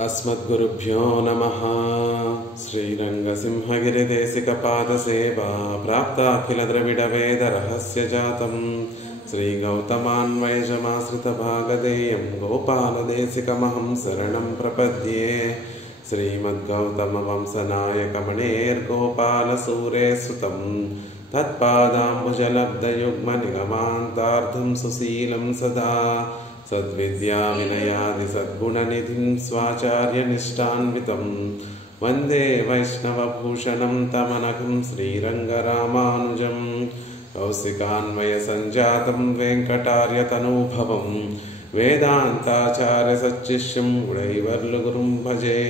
अस्मद्गुरुभ्यो नमः। श्रीरङ्गसिंहगिरिदेशिकपादसेवा प्राप्ताखिलद्रविडवेदरहस्यजातं श्रीगौतमान्वयजमाश्रितभागधेयं गोपालदेशिकमहं शरणं प्रपद्ये। श्रीमद्गौतमवंशनायकमणेर्गोपालसूरेसुतं तत्पादाम्बुजलब्धयुग्मनिगमान्तार्धं सुशीलं सदा सद्विद्याविनयादिसद्गुणनिधिं स्वाचार्यनिष्ठान्वितं वन्दे वैष्णवभूषणं तमनघं श्रीरङ्गरामानुजं कौशिकान्वयसञ्जातं वेङ्कटार्यतनूभवं वेदान्ताचार्यसच्शिष्यं गुणैवर्लुगुरुं भजे।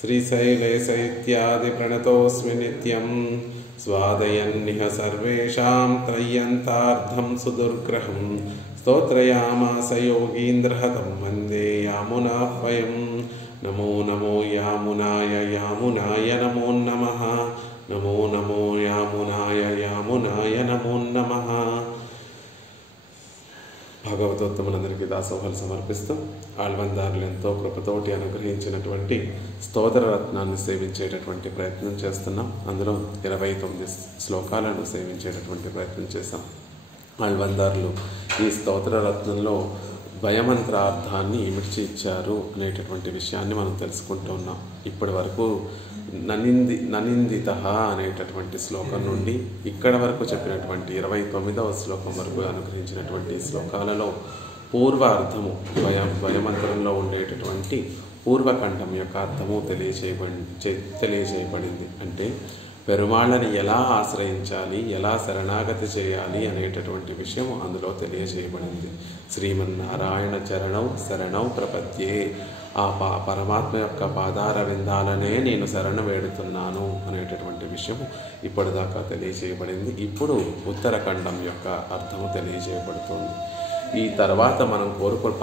श्रीशैलेशैत्यादिप्रणतोऽस्मि नित्यं स्वादयन्निह सर्वेषां त्रय्यन्तार्धं सुदुर्ग्रहं स्तोत्रयामास योगीन्द्रहतं वन्दे यामुनाह्वयं। नमो नमो यामुनाय यामुनाय नमो नमः। नमो नमो यामुनाय यामुनाय नमो नमः। భగవతోత్తములందరికీ దాసోహాలు సమర్పిస్తూ ఆళ్వందారులు ఎంతో కృపతోటి అనుగ్రహించినటువంటి స్తోత్ర రత్నాన్ని సేవించేటటువంటి ప్రయత్నం చేస్తున్నాం. అందులో 29 శ్లోకాలను సేవించేటటువంటి ప్రయత్నం చేశాం. ఆళ్వందారులు ఈ స్తోత్ర రత్నంలో భయమంత్రార్థాన్ని ఇమిడ్చి ఇచ్చారు అనేటటువంటి విషయాన్ని మనం తెలుసుకుంటూ ఉన్నాం. ఇప్పటి వరకు ననిందిత అనేటటువంటి శ్లోకం నుండి ఇక్కడ వరకు చెప్పినటువంటి 29వ శ్లోకం వరకు అనుగ్రహించినటువంటి శ్లోకాలలో పూర్వార్థము భయమంత్రంలో ఉండేటటువంటి పూర్వకంఠం యొక్క అర్థము తెలియజేయబడింది. అంటే పెరుమాళ్ళని ఎలా ఆశ్రయించాలి, ఎలా శరణాగతి చేయాలి అనేటటువంటి విషయం అందులో తెలియజేయబడింది. శ్రీమన్నారాయణ చరణౌ శరణౌ ప్రపద్యే, ఆ పరమాత్మ యొక్క పాదార విందాలనే నేను శరణు వేడుతున్నాను అనేటటువంటి విషయం ఇప్పటిదాకా తెలియజేయబడింది. ఇప్పుడు ఉత్తరఖండం యొక్క అర్థము తెలియజేయబడుతుంది. ఈ తర్వాత మనం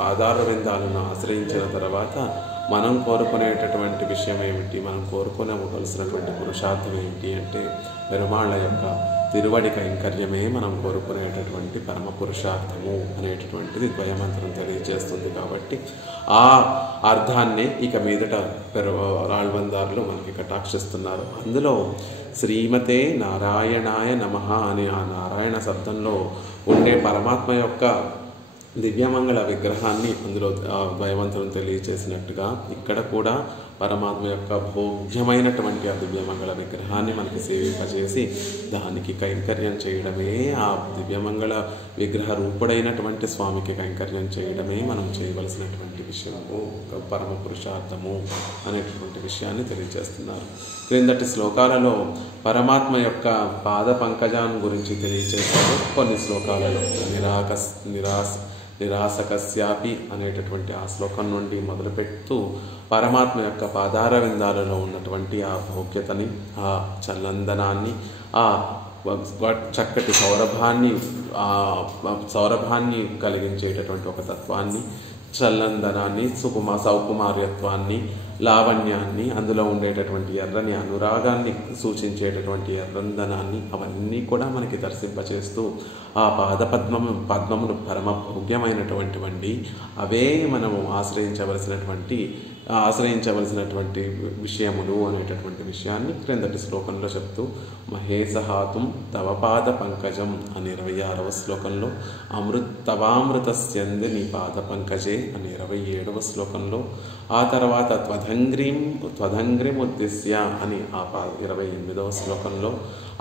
పాదార విందాలను ఆశ్రయించిన తర్వాత మనం కోరుకునేటటువంటి విషయం ఏమిటి, మనం కోరుకోవలసినటువంటి పురుషార్థం ఏమిటి అంటే పెరుమాళ్ళ యొక్క తిరువడి కైంకర్యమే మనం కోరుకునేటటువంటి పరమ పురుషార్థము అనేటటువంటిది ద్వయమంత్రం తెలియజేస్తుంది. కాబట్టి ఆ అర్థాన్నే ఇక మీదట ఆళ్వందారులు మనకి కటాక్షిస్తున్నారు. అందులో శ్రీమతే నారాయణాయ నమః అనే ఆ నారాయణ శబ్దంలో ఉండే పరమాత్మ యొక్క దివ్యమంగళ విగ్రహాన్ని అందులో భయవంతులను తెలియచేసినట్టుగా ఇక్కడ కూడా పరమాత్మ యొక్క భోగ్యమైనటువంటి ఆ దివ్యమంగళ విగ్రహాన్ని మనకి సేవింపజేసి దానికి కైంకర్యం చేయడమే, ఆ దివ్యమంగళ విగ్రహ రూపుడైనటువంటి స్వామికి కైంకర్యం చేయడమే మనం చేయవలసినటువంటి విషయము, పరమ పురుషార్థము అనేటటువంటి విషయాన్ని తెలియజేస్తున్నారు. క్రిందటి శ్లోకాలలో పరమాత్మ యొక్క పాద పంకజాన్ని గురించి తెలియజేశారు. కొన్ని శ్లోకాలలో నిరాసకస్యాపి అనేటటువంటి ఆ శ్లోకం నుండి మొదలుపెడుతూ పరమాత్మ యొక్క పాదార విందాలలో ఉన్నటువంటి ఆ భోగ్యతని, ఆ చల్లందనాన్ని, ఆ చక్కటి సౌరభాన్ని కలిగించేటటువంటి ఒక తత్వాన్ని, చల్లందనాన్ని, సౌకుమార్యత్వాన్ని, లావణ్యాన్ని, అందులో ఉండేటటువంటి ఎర్రని అనురాగాన్ని సూచించేటటువంటి ఎర్రందనాన్ని అవన్నీ కూడా మనకి దర్శింపచేస్తూ ఆ పద్మమును పరమ భోగ్యమైనటువంటి అవే మనము ఆశ్రయించవలసినటువంటి విషయములు అనేటటువంటి విషయాన్ని క్రిందటి శ్లోకంలో చెప్తూ మహేసహాతుం తవ పాద పంకజం అని 26వ శ్లోకంలో, తవామృతస్యంది నీ పాద పంకజే అని 27వ శ్లోకంలో, ఆ తర్వాత త్వదంగ్రిం ఉద్దేశ్య అని ఆ 28వ శ్లోకంలో,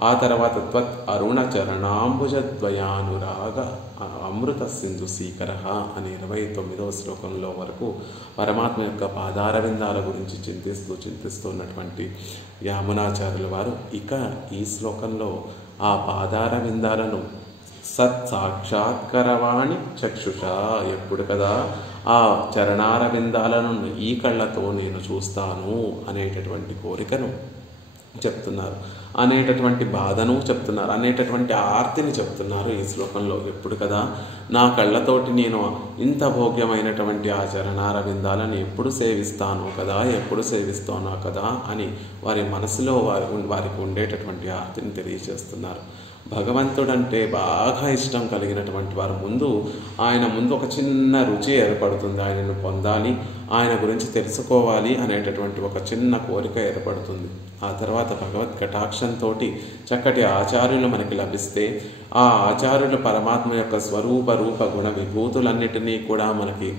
ఆ తర్వాత త్వత్ అరుణ చరణాంబుజద్వయానురాగ అమృత సింధు సీకర అని 29వ శ్లోకంలో వరకు పరమాత్మ యొక్క పాదారవిందాల గురించి చింతిస్తున్నటువంటి యామునాచార్యుల వారు ఇక ఈ శ్లోకంలో ఆ పాదారవిందాలను సత్సాక్షాత్కరవాణి చక్షుష, ఎప్పుడు కదా ఆ చరణారవిందాలను ఈ కళ్ళతో నేను చూస్తాను అనేటటువంటి కోరికను చెప్తున్నారు, అనేటటువంటి బాధను చెప్తున్నారు, అనేటటువంటి ఆర్తిని చెప్తున్నారు ఈ శ్లోకంలో. ఎప్పుడు కదా నా కళ్ళతోటి నేను ఇంత భోగ్యమైనటువంటి ఆ చరణారవిందాలను ఎప్పుడు సేవిస్తాను కదా అని వారి మనసులో వారికి ఉండేటటువంటి ఆర్తిని తెలియజేస్తున్నారు. భగవంతుడంటే బాగా ఇష్టం కలిగినటువంటి వారు ఆయన ముందు ఒక చిన్న రుచి ఏర్పడుతుంది. ఆయనను పొందాలి, ఆయన గురించి తెలుసుకోవాలి అనేటటువంటి ఒక చిన్న కోరిక ఏర్పడుతుంది. ఆ తర్వాత భగవత్ కటాక్షంతో చక్కటి ఆచార్యులు మనకి లభిస్తే ఆ ఆచార్యులు పరమాత్మ యొక్క స్వరూప రూప గుణ విభూతులన్నిటినీ కూడా మనకి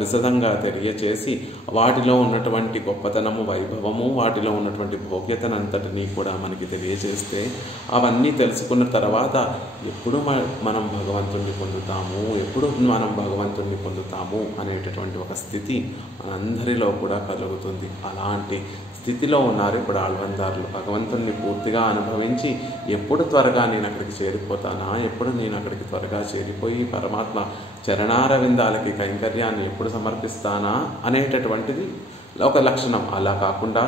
విశదంగా తెలియచేసి వాటిలో ఉన్నటువంటి గొప్పతనము, వైభవము, వాటిలో ఉన్నటువంటి భోగ్యతనంతటినీ కూడా మనకి తెలియజేస్తే అవన్నీ తెలుసుకున్న తర్వాత ఎప్పుడు మనం భగవంతుణ్ణి పొందుతాము అనేటటువంటి ఒక స్థితి మనందరిలో కూడా కలుగుతుంది. అలాంటి స్థితిలో ఉన్నారు ఇప్పుడు ఆళ్వందారులు. భగవంతుణ్ణి పూర్తిగా అనుభవించి ఎప్పుడు త్వరగా నేను అక్కడికి చేరిపోతానా, ఎప్పుడు నేను అక్కడికి త్వరగా చేరిపోయి పరమాత్మ చరణారవిందాలకి కైంకర్యాన్ని ఎప్పుడు సమర్పిస్తానా అనేటటువంటిది ఒక లక్షణం. అలా కాకుండా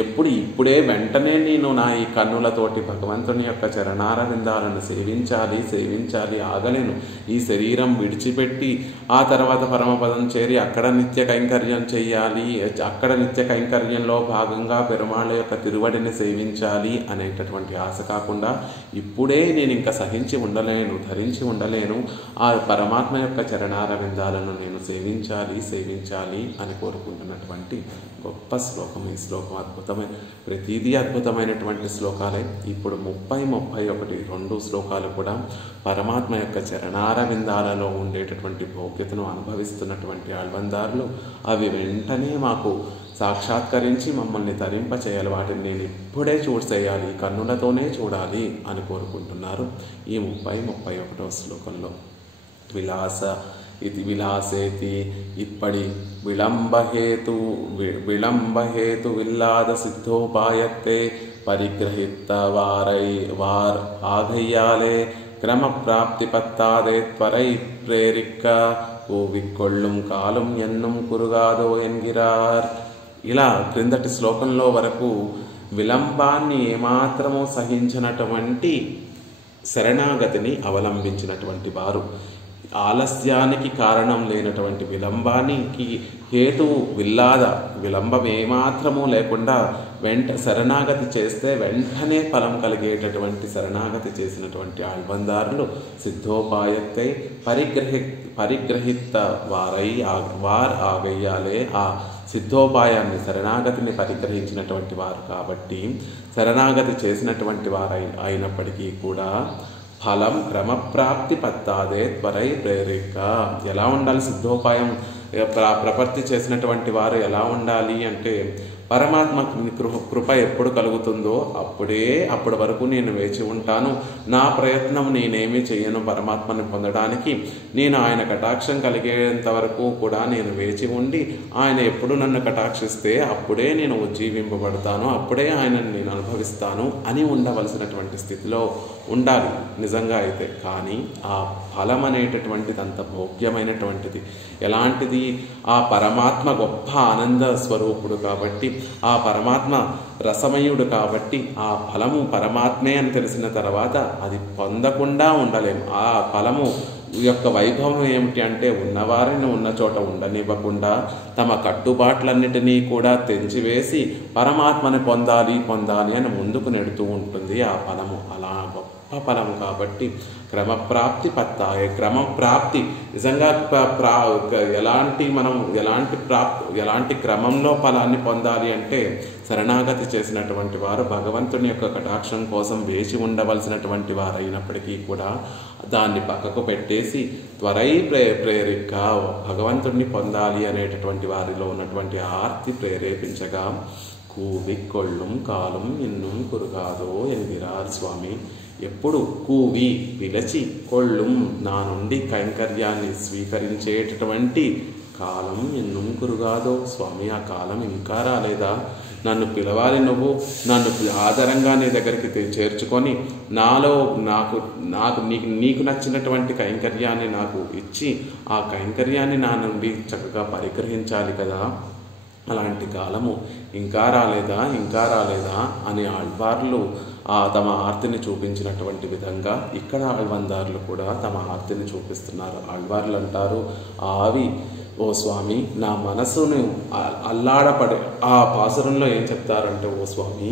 ఇప్పుడే వెంటనే నేను నా ఈ కన్నులతోటి భగవంతుని యొక్క చరణారవిందాలను సేవించాలి ఆగలేను. ఈ శరీరం విడిచిపెట్టి ఆ తర్వాత పరమపదం చేరి అక్కడ నిత్య కైంకర్యం చేయాలి, అక్కడ నిత్య కైంకర్యంలో భాగంగా పెరుమాళ్ళ యొక్క తిరువడిని సేవించాలి అనేటటువంటి ఆశ కాకుండా ఇప్పుడే నేను ఇంకా ధరించి ఉండలేను, ఆ పరమాత్మ యొక్క చరణారవిందాలను నేను సేవించాలి అని కోరుకుంటున్నటువంటి గొప్ప శ్లోకం. ఈ శ్లోకం అద్భుతమైన, ప్రతిదీ అద్భుతమైనటువంటి శ్లోకాలే. ఇప్పుడు 30, 2 శ్లోకాలు కూడా పరమాత్మ యొక్క చరణారవిందాలలో ఉండేటటువంటి భోగ్యతను అనుభవిస్తున్నటువంటి ఆళ్వందారులు అవి వెంటనే మాకు సాక్షాత్కరించి మమ్మల్ని తరింప చేయాలి, వాటిని నేను ఇప్పుడే చూసేయాలి, కన్నులతోనే చూడాలి అని కోరుకుంటున్నారు. ఈ 30, 31 శ్లోకంలో విలాసేతి ఇప్పటి విళంబహేతు విల్లాద సిద్ధోపాయత్తే పరిగ్రహిత వార్ ఆగయ్యాలే క్రమప్రాప్తి పత్తాదే త్వరై ప్రేరిక్క విక్కొళ్ళుం కాలం ఎన్నుం కురుగాదో ఎన్గిరార్. ఇలా క్రిందటి శ్లోకంలో వరకు విలంబాన్ని ఏమాత్రమూ సహించినటువంటి శరణాగతిని అవలంబించినటువంటి వారు, ఆలస్యానికి కారణం లేనటువంటి విలంబానికి హేతువు విలంబం ఏమాత్రమూ లేకుండా శరణాగతి చేస్తే వెంటనే ఫలం కలిగేటటువంటి శరణాగతి చేసినటువంటి ఆళ్వందారులు సిద్ధోపాయత్తై పరిగ్రహిత వార్ ఆగయ్యాలే. ఆ సిద్ధోపాయాన్ని, శరణాగతిని పరిగ్రహించినటువంటి వారు కాబట్టి, శరణాగతి చేసినటువంటి వారు అయినప్పటికీ కూడా ఫలం క్రమప్రాప్తి పత్తాదే త్వరై ప్రేరిక. ఎలా ఉండాలి సిద్ధోపాయం ప్రపత్తి చేసినటువంటి వారు ఎలా ఉండాలి అంటే, పరమాత్మ కృప ఎప్పుడు కలుగుతుందో అప్పటి వరకు నేను వేచి ఉంటాను, నా ప్రయత్నం నేనేమీ చేయను పరమాత్మని పొందడానికి, నేను ఆయన కటాక్షం కలిగేంత వరకు కూడా నేను వేచి ఉండి ఆయన ఎప్పుడు నన్ను కటాక్షిస్తే అప్పుడే నేను ఉజ్జీవింపబడతాను, అప్పుడే ఆయనను నేను అనుభవిస్తాను అని ఉండవలసినటువంటి స్థితిలో ఉండాలి నిజంగా అయితే. కానీ ఆ ఫలం అనేటటువంటిది అంత భోగ్యమైనటువంటిది. ఎలాంటిది? ఆ పరమాత్మ గొప్ప ఆనంద స్వరూపుడు కాబట్టి, ఆ పరమాత్మ రసమయుడు కాబట్టి, ఆ ఫలము పరమాత్మే అని తెలిసిన తర్వాత అది పొందకుండా ఉండలేము. ఆ ఫలము యొక్క వైభవం ఏమిటి అంటే, ఉన్నవారిని ఉన్న చోట ఉండనివ్వకుండా తమ కట్టుబాట్లన్నిటినీ కూడా తెంచివేసి పరమాత్మని పొందాలి అని ముందుకు నెడుతూ ఉంటుంది ఆ ఫలము. అలా గొప్ప ఫలము కాబట్టి క్రమప్రాప్తి పత్తాయే. క్రమప్రాప్తి నిజంగా ఎలాంటి క్రమంలో ఫలాన్ని పొందాలి అంటే, శరణాగతి చేసినటువంటి వారు భగవంతుని యొక్క కటాక్షం కోసం వేచి ఉండవలసినటువంటి వారు అయినప్పటికీ కూడా దాన్ని పక్కకు పెట్టేసి త్వరై ప్రేరిక భగవంతుణ్ణి పొందాలి అనేటటువంటి వారిలో ఉన్నటువంటి ఆర్తి ప్రేరేపించగా కూవిక్కొళ్ళుం కాలం ఎన్నుం కురుగాదో ఎన్గిరార్. స్వామి ఎప్పుడు కూవి పిలచి కొళ్ళుం నా నుండి కైంకర్యాన్ని స్వీకరించేటటువంటి కాలం ఎన్నుం కురుగాదో. స్వామి ఆ కాలం ఇంకా రాలేదా? నన్ను పిలవాలి, నువ్వు నన్ను ఆధారంగా నీ దగ్గరికి చేర్చుకొని నీకు నచ్చినటువంటి కైంకర్యాన్ని నాకు ఇచ్చి ఆ కైంకర్యాన్ని నా నుండి చక్కగా పరిగ్రహించాలి కదా. అలాంటి కాలము ఇంకా రాలేదా అని ఆళ్వార్లు తమ ఆర్తిని చూపించినటువంటి విధంగా ఇక్కడ ఆళ్వందారులు కూడా తమ ఆర్తిని చూపిస్తున్నారు. ఆళ్వార్లు అంటారు, ఆవి ఓ స్వామి నా మనసును అల్లాడపడే ఆ పాసురంలో ఏం చెప్తారంటే, ఓ స్వామి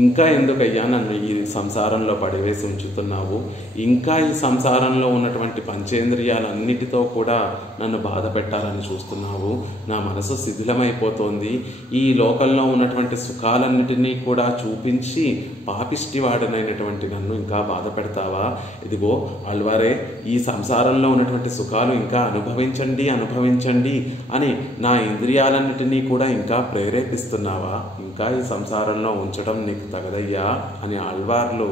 ఇంకా ఎందుకయ్యా నన్ను ఈ సంసారంలో పడివేసి ఉంచుతున్నావు? ఇంకా ఈ సంసారంలో ఉన్నటువంటి పంచేంద్రియాలన్నిటితో కూడా నన్ను బాధ పెట్టాలని చూస్తున్నావు? నా మనసు శిథిలమైపోతోంది. ఈ లోకంలో ఉన్నటువంటి సుఖాలన్నిటినీ కూడా చూపించి పాపిష్టివాడనైనటువంటి నన్ను ఇంకా బాధ పెడతావా? ఇదిగో ఆళ్వారే, ఈ సంసారంలో ఉన్నటువంటి సుఖాలు ఇంకా అనుభవించండి అనుభవించండి అని నా ఇంద్రియాలన్నిటినీ కూడా ఇంకా ప్రేరేపిస్తున్నావా? ఇంకా ఈ సంసారంలో ఉంచడం నీకు తగదయ్యా అని ఆళ్వార్లు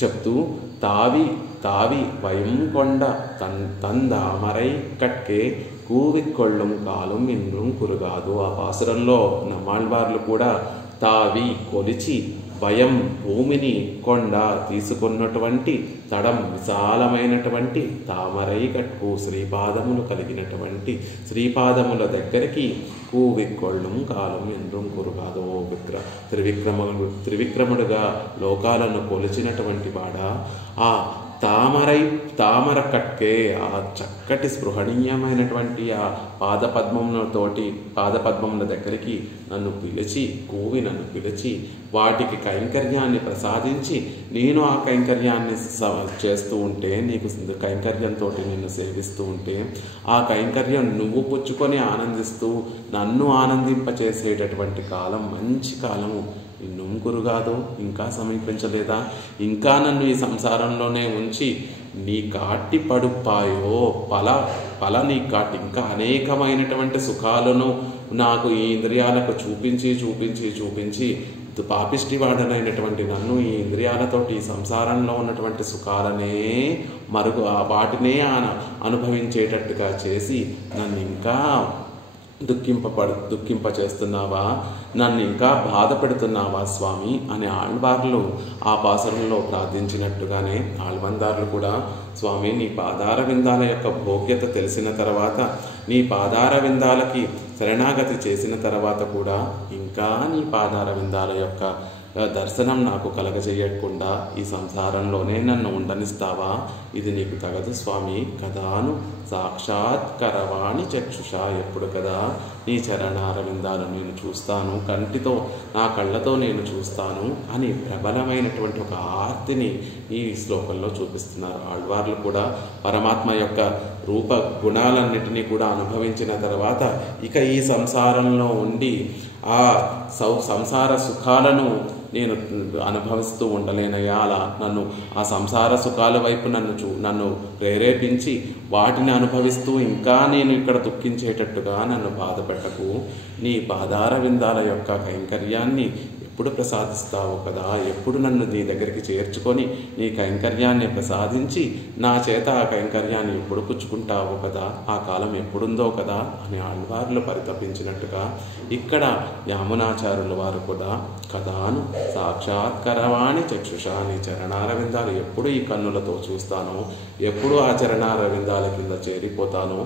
చెప్తూ, తావి తావి వయం కొండ తందామరై కట్కే కూవిక్కొళ్ళం కాలం ఇన్నుం కురుగాదు. ఆ పాసురంలో నమ్మాళ్వార్లు కూడా తావి కొలిచి వయం భూమిని కొండ తీసుకున్నటువంటి తడం విశాలమైనటువంటి తామరై కట్కు శ్రీపాదములు కలిగినటువంటి శ్రీపాదముల దగ్గరికి కూవిక్కొళ్ళం కాలం ఎండ్రం కురుగాదో. త్రివిక్రముడుగా లోకాలను కొలిచినటువంటి వాడా, ఆ తామర కట్కే, ఆ చక్కటి స్పృహణీయమైనటువంటి ఆ పాదపద్మముల దగ్గరికి నన్ను పిలిచి నన్ను పిలిచి వాటికి కైంకర్యాన్ని ప్రసాదించి నేను ఆ కైంకర్యాన్ని చేస్తూ ఉంటే, నీకు కైంకర్యంతో నిన్ను సేవిస్తూ ఉంటే, ఆ కైంకర్యం నువ్వు పుచ్చుకొని ఆనందిస్తూ నన్ను ఆనందింపచేసేటటువంటి కాలం, మంచి కాలము ఇన్నుం కురుగాదు, ఇంకా సమీపించలేదా? ఇంకా నన్ను ఈ సంసారంలోనే ఉంచి నీ కాటి పడుపాయో పల నీ కాటి ఇంకా అనేకమైనటువంటి సుఖాలను నాకు ఈ ఇంద్రియాలకు చూపించి పాపిష్టివాడనైనటువంటి నన్ను ఈ ఇంద్రియాలతోటి ఈ సంసారంలో ఉన్నటువంటి సుఖాలనే వాటినే అనుభవించేటట్టుగా చేసి నన్ను ఇంకా దుఃఖింప చేస్తున్నావా? నన్ను ఇంకా బాధ పెడుతున్నావా స్వామి అని ఆళ్వార్లు ఆ పాసురంలో ప్రార్థించినట్టుగానే ఆళ్వందార్లు కూడా, స్వామి నీ పాదార విందాల యొక్క భోగ్యత తెలిసిన తర్వాత, నీ పాదార విందాలకి శరణాగతి చేసిన తర్వాత కూడా ఇంకా నీ పాదార విందాల యొక్క దర్శనం నాకు కలగజేయకుండా ఈ సంసారంలోనే నన్ను ఉండనిస్తావా? ఇది నీకు తగదు స్వామి కదాను సాక్షాత్కరవాణి చక్షుష. ఎప్పుడు కదా నీ చరణారవిందాలు నేను చూస్తాను, కంటితో నా కళ్ళతో నేను చూస్తాను అని ప్రబలమైనటువంటి ఒక ఆర్తిని ఈ శ్లోకంలో చూపిస్తున్నారు ఆళ్వార్లు కూడా. పరమాత్మ యొక్క రూప గుణాలన్నిటినీ కూడా అనుభవించిన తర్వాత ఇక ఈ సంసారంలో ఉండి ఆ సంసార సుఖాలను నేను అనుభవిస్తూ ఉండలేనయ్యా. అలా నన్ను ఆ సంసార సుఖాల వైపు నన్ను ప్రేరేపించి వాటిని అనుభవిస్తూ ఇంకా నేను ఇక్కడ దుఃఖించేటట్టుగా నన్ను బాధ పెట్టకు. నీ పాదార విందాల యొక్క కైంకర్యాన్ని ఎప్పుడు ప్రసాదిస్తావు కదా, ఎప్పుడు నన్ను నీ దగ్గరికి చేర్చుకొని నీ కైంకర్యాన్ని ప్రసాదించి నా చేత ఆ కైంకర్యాన్ని ఎప్పుడు పుచ్చుకుంటావు కదా, ఆ కాలం ఎప్పుడుందో కదా అని ఆళ్వార్లు పరితపించినట్టుగా ఇక్కడ యామునాచార్యుల వారు కూడా కదాను సాక్షాత్కరవాణి చక్షుష, నీ చరణారవిందాలు ఎప్పుడు ఈ కన్నులతో చూస్తాను, ఎప్పుడు ఆ చరణారవిందాల కింద చేరిపోతాను,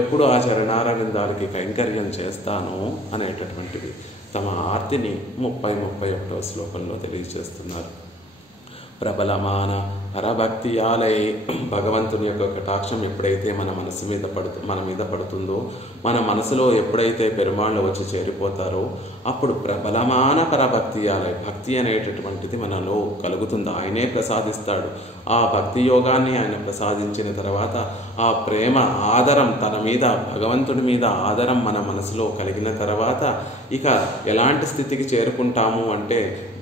ఎప్పుడు ఆ చరణారవిందాలకి కైంకర్యం చేస్తాను అనేటటువంటిది తమ ఆర్తిని 30-31వ శ్లోకంలో తెలియజేస్తున్నారు. ప్రబలమాన పరభక్తి ఆలయ భగవంతుని యొక్క కటాక్షం ఎప్పుడైతే మన మీద పడుతుందో, మన మనసులో ఎప్పుడైతే పెరుమాళ్ళు వచ్చి చేరిపోతారో అప్పుడు ప్రబలమాన పరభక్తి ఆలయ భక్తి అనేటటువంటిది మనలో కలుగుతుంది. ఆయనే ప్రసాదిస్తాడు. ఆ భక్తి యోగాన్ని ఆయన ప్రసాదించిన తర్వాత ఆ ప్రేమ ఆదరం తన మీద, భగవంతుడి మీద ఆదరం మన మనసులో కలిగిన తర్వాత ఇక ఎలాంటి స్థితికి చేరుకుంటాము అంటే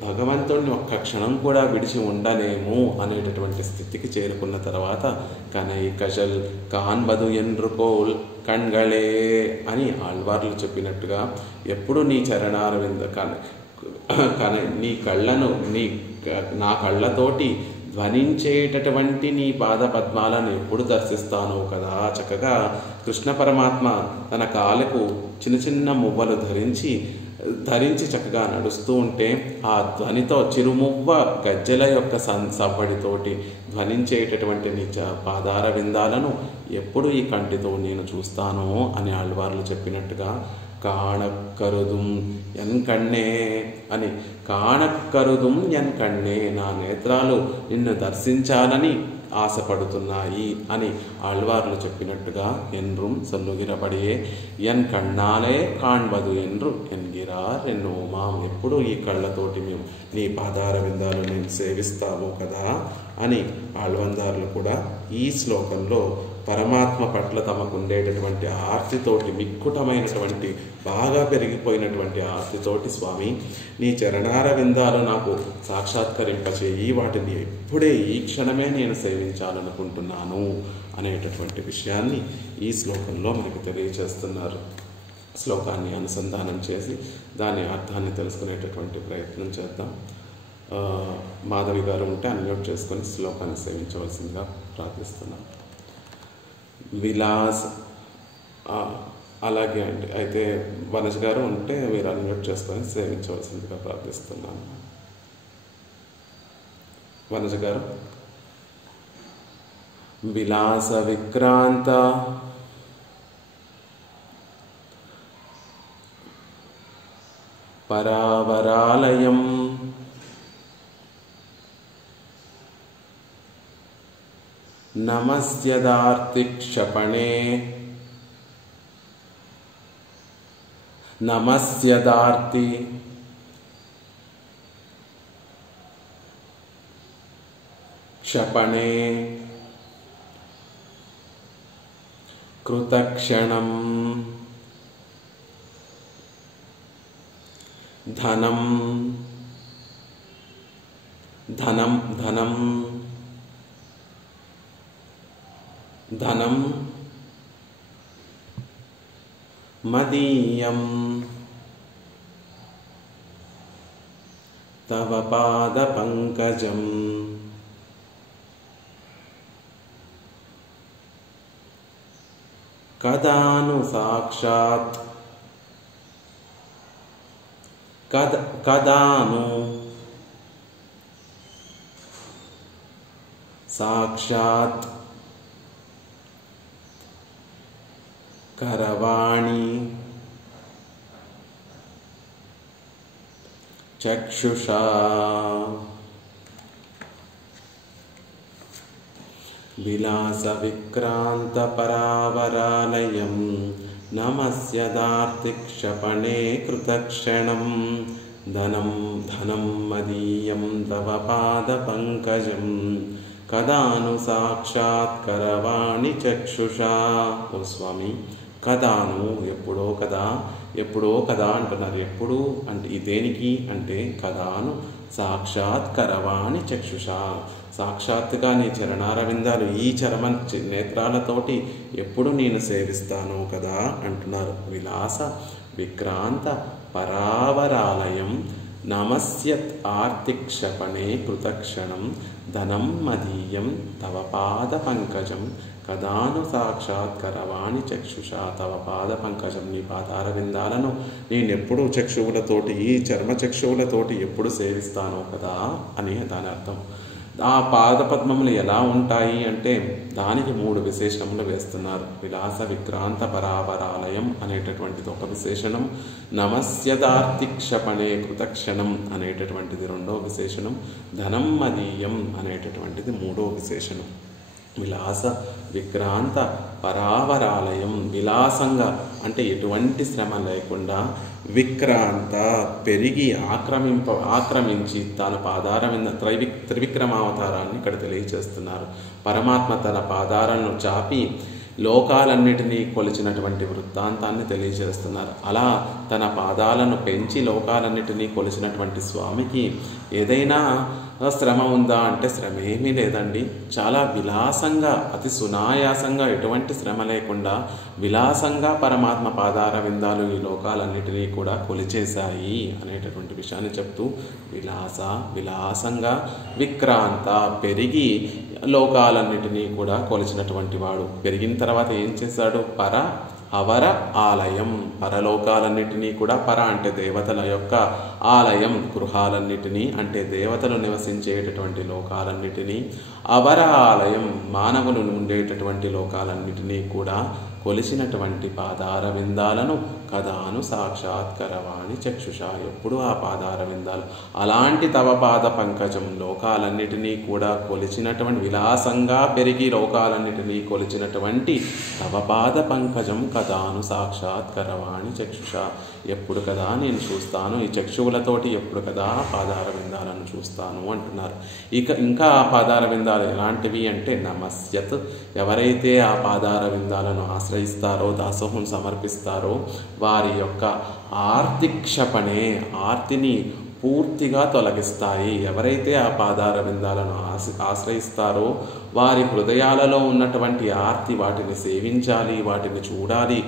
భగవంతుడిని ఒక్క క్షణం కూడా విడిచి ఉండలేము అనేటటువంటి స్థితికి చేరుకున్న తర్వాత కనై కజల్ కాన్బదు ఎండ్రుకోల్ కణ్గళే అని ఆళ్వార్లు చెప్పినట్టుగా ఎప్పుడు నీ చరణారవింద నీ కళ్ళను నా కళ్ళతోటి ధ్వనించేటటువంటి నీ పాద పద్మాలను ఎప్పుడు దర్శిస్తానో కదా. చక్కగా కృష్ణ పరమాత్మ తన కాళ్ళకు చిన్న చిన్న మువ్వలు ధరించి చక్కగా నడుస్తూ ఉంటే ఆ ధ్వనితో చిరుమువ్వ గజ్జల యొక్క సవ్వడితోటి ధ్వనించేటటువంటి నీ పాదార విందాలను ఎప్పుడు ఈ కంటితో నేను చూస్తాను అని ఆళ్వార్లు చెప్పినట్టుగా కాణక్కరుదుం ఎన్ కన్నే అని, కాణక్కరుదుం ఎన్ కన్నే, నా నేత్రాలు నిన్ను దర్శించాలని ఆశపడుతున్నాయి అని ఆళ్వార్లు చెప్పినట్టుగా ఎన్రుం సొల్లుగిరపడియే ఎన్ కన్నాలే కాణ్వదు ఎన్రు ఎన్గిరార్ ఎన్నోమాం, ఎప్పుడు ఈ కళ్ళతోటి మేము నీ పాదార విందాలు మేము సేవిస్తాము కదా అని ఆళ్వందారులు కూడా ఈ శ్లోకంలో పరమాత్మ పట్ల తమకు ఉండేటటువంటి ఆర్తితోటి, మిక్కుటమైనటువంటి బాగా పెరిగిపోయినటువంటి ఆర్తితోటి, స్వామి నీ చరణార విందాలు నాకు సాక్షాత్కరింపచేయి, వాటిని ఇప్పుడే ఈ క్షణమే నేను సేవించాలనుకుంటున్నాను అనేటటువంటి విషయాన్ని ఈ శ్లోకంలో మనకు తెలియజేస్తున్నారు. శ్లోకాన్ని అనుసంధానం చేసి దాని అర్థాన్ని తెలుసుకునేటటువంటి ప్రయత్నం చేద్దాం. మాధవి గారు ఉంటే అన్మ్యూట్ చేసుకొని శ్లోకాన్ని సేవించవలసిందిగా ప్రార్థిస్తున్నాం. విలాస్ అలాగే అండి. అయితే వనజ గారు ఉంటే మీరు అన్మ్యూట్ చేసుకొని సేవించవలసిందిగా ప్రార్థిస్తున్నాను. వనజ గారు. విలాస విక్రాంత పరావరాలయం నమస్యదార్తిక్షపణే నమస్యదార్తి క్షపణే కృతక్షణం ధనం ధనం ధనం ధనం మదీయం తవ పాద పంకజం కదాను సాక్షాత్ కదాను సాక్షాత్ కరవాణి చక్షుషా విలాస విక్రాంత పరావరాలయం నమస్యదార్తిక్షపణే కృతక్షణం ధనం ధనం మదీయం తవ పాద పంకజం కదాను సాక్షాత్కరవాణి చక్షుషా. ఓ స్వామి, కదాను ఎప్పుడో కదా, ఎప్పుడో కదా అంటున్నారు. ఎప్పుడు అంటే దేనికి అంటే కదాను సాక్షాత్కరవాణి చక్షుషా, సాక్షాత్తుగా నీ చరణారవిందాలు ఈ చరమ నేత్రాలతోటి ఎప్పుడు నేను సేవిస్తాను కదా అంటున్నారు. విలాస విక్రాంత పరావరాలయం నమస్యత్ ఆర్తిక్షపణే కృతక్షణం ధనం మదీయం తవ పాద పంకజం కదాను సాక్షాత్కరవాణి చక్షుషా. తవ పాద పంకజం, నీ పాదార విందాలను నేనెప్పుడు చక్షువులతోటి, ఈ చర్మ చక్షువులతోటి ఎప్పుడు సేవిస్తానో కదా అని దాని అర్థం. ఆ పాదపద్మములు ఎలా ఉంటాయి అంటే దానికి 3 విశేషణములు వేస్తున్నారు. విలాస విక్రాంత పరావరాలయం అనేటటువంటిది ఒక విశేషణం, నమస్యదార్తిక్షపణే కృతక్షణం అనేటటువంటిది 2వ విశేషణం, ధనం మదీయం అనేటటువంటిది 3వ విశేషణం. విలాస విక్రాంత పరావరాలయం, విలాసంగా అంటే ఎటువంటి శ్రమ లేకుండా, విక్రాంత పెరిగి ఆక్రమించి తన పాదార మీద త్రివిక్రమావతారాన్ని ఇక్కడ తెలియజేస్తున్నారు. పరమాత్మ తన పాదాలను చాపి లోకాలన్నిటినీ కొలిచినటువంటి వృత్తాంతాన్ని తెలియజేస్తున్నారు. అలా తన పాదాలను పెంచి లోకాలన్నిటినీ కొలిచినటువంటి స్వామికి ఏదైనా శ్రమ ఉందా అంటే శ్రమ ఏమీ లేదండి. చాలా విలాసంగా, అతి సునాయాసంగా, ఎటువంటి శ్రమ లేకుండా విలాసంగా పరమాత్మ పాదార విందాలు ఈ లోకాలన్నిటినీ కూడా కొలిచేశాయి అనేటటువంటి విషయాన్ని చెప్తూ విలాసంగా విక్రాంత పెరిగి లోకాలన్నిటినీ కూడా కొలిచినటువంటి వాడు. పెరిగిన తర్వాత ఏం చేశాడు? అవర ఆలయం, పరలోకాలన్నిటినీ కూడా, పర అంటే దేవతల యొక్క ఆలయం, గృహాలన్నిటినీ అంటే దేవతలు నివసించేటటువంటి లోకాలన్నిటినీ, అవర ఆలయం మానవులు ఉండేటటువంటి లోకాలన్నిటినీ కూడా కొలిచినటువంటి పాదార విందాలను కదాను సాక్షాత్కరవాణి చక్షుష. ఎప్పుడు ఆ పాదార విందాలు అలాంటి తవ పాద పంకజం లోకాలన్నిటినీ కూడా కొలిచినటువంటి, విలాసంగా పెరిగి లోకాలన్నిటినీ కొలిచినటువంటి తవ పాద పంకజం కదాను సాక్షాత్కరవాణి చక్షుష. ఎప్పుడు కదా నేను చూస్తాను, ఈ చక్షువులతోటి ఎప్పుడు కదా పాదార విందాలను చూస్తాను అంటున్నారు. ఇంకా ఆ పాదార విందాలు ఎలాంటివి అంటే నమస్యత్. ఎవరైతే ఆ పాదార విందాలను ఆశ్రయిస్తారో, దాసోహం సమర్పిస్తారో వారి యొక్క ఆర్తిక్షపణే, ఆర్తిని పూర్తిగా తొలగిస్తాయి. ఎవరైతే ఆ పాదార విందాలను ఆశ్రయిస్తారో వారి హృదయాలలో ఉన్నటువంటి ఆర్తి, వాటిని సేవించాలి, వాటిని చూడాలి,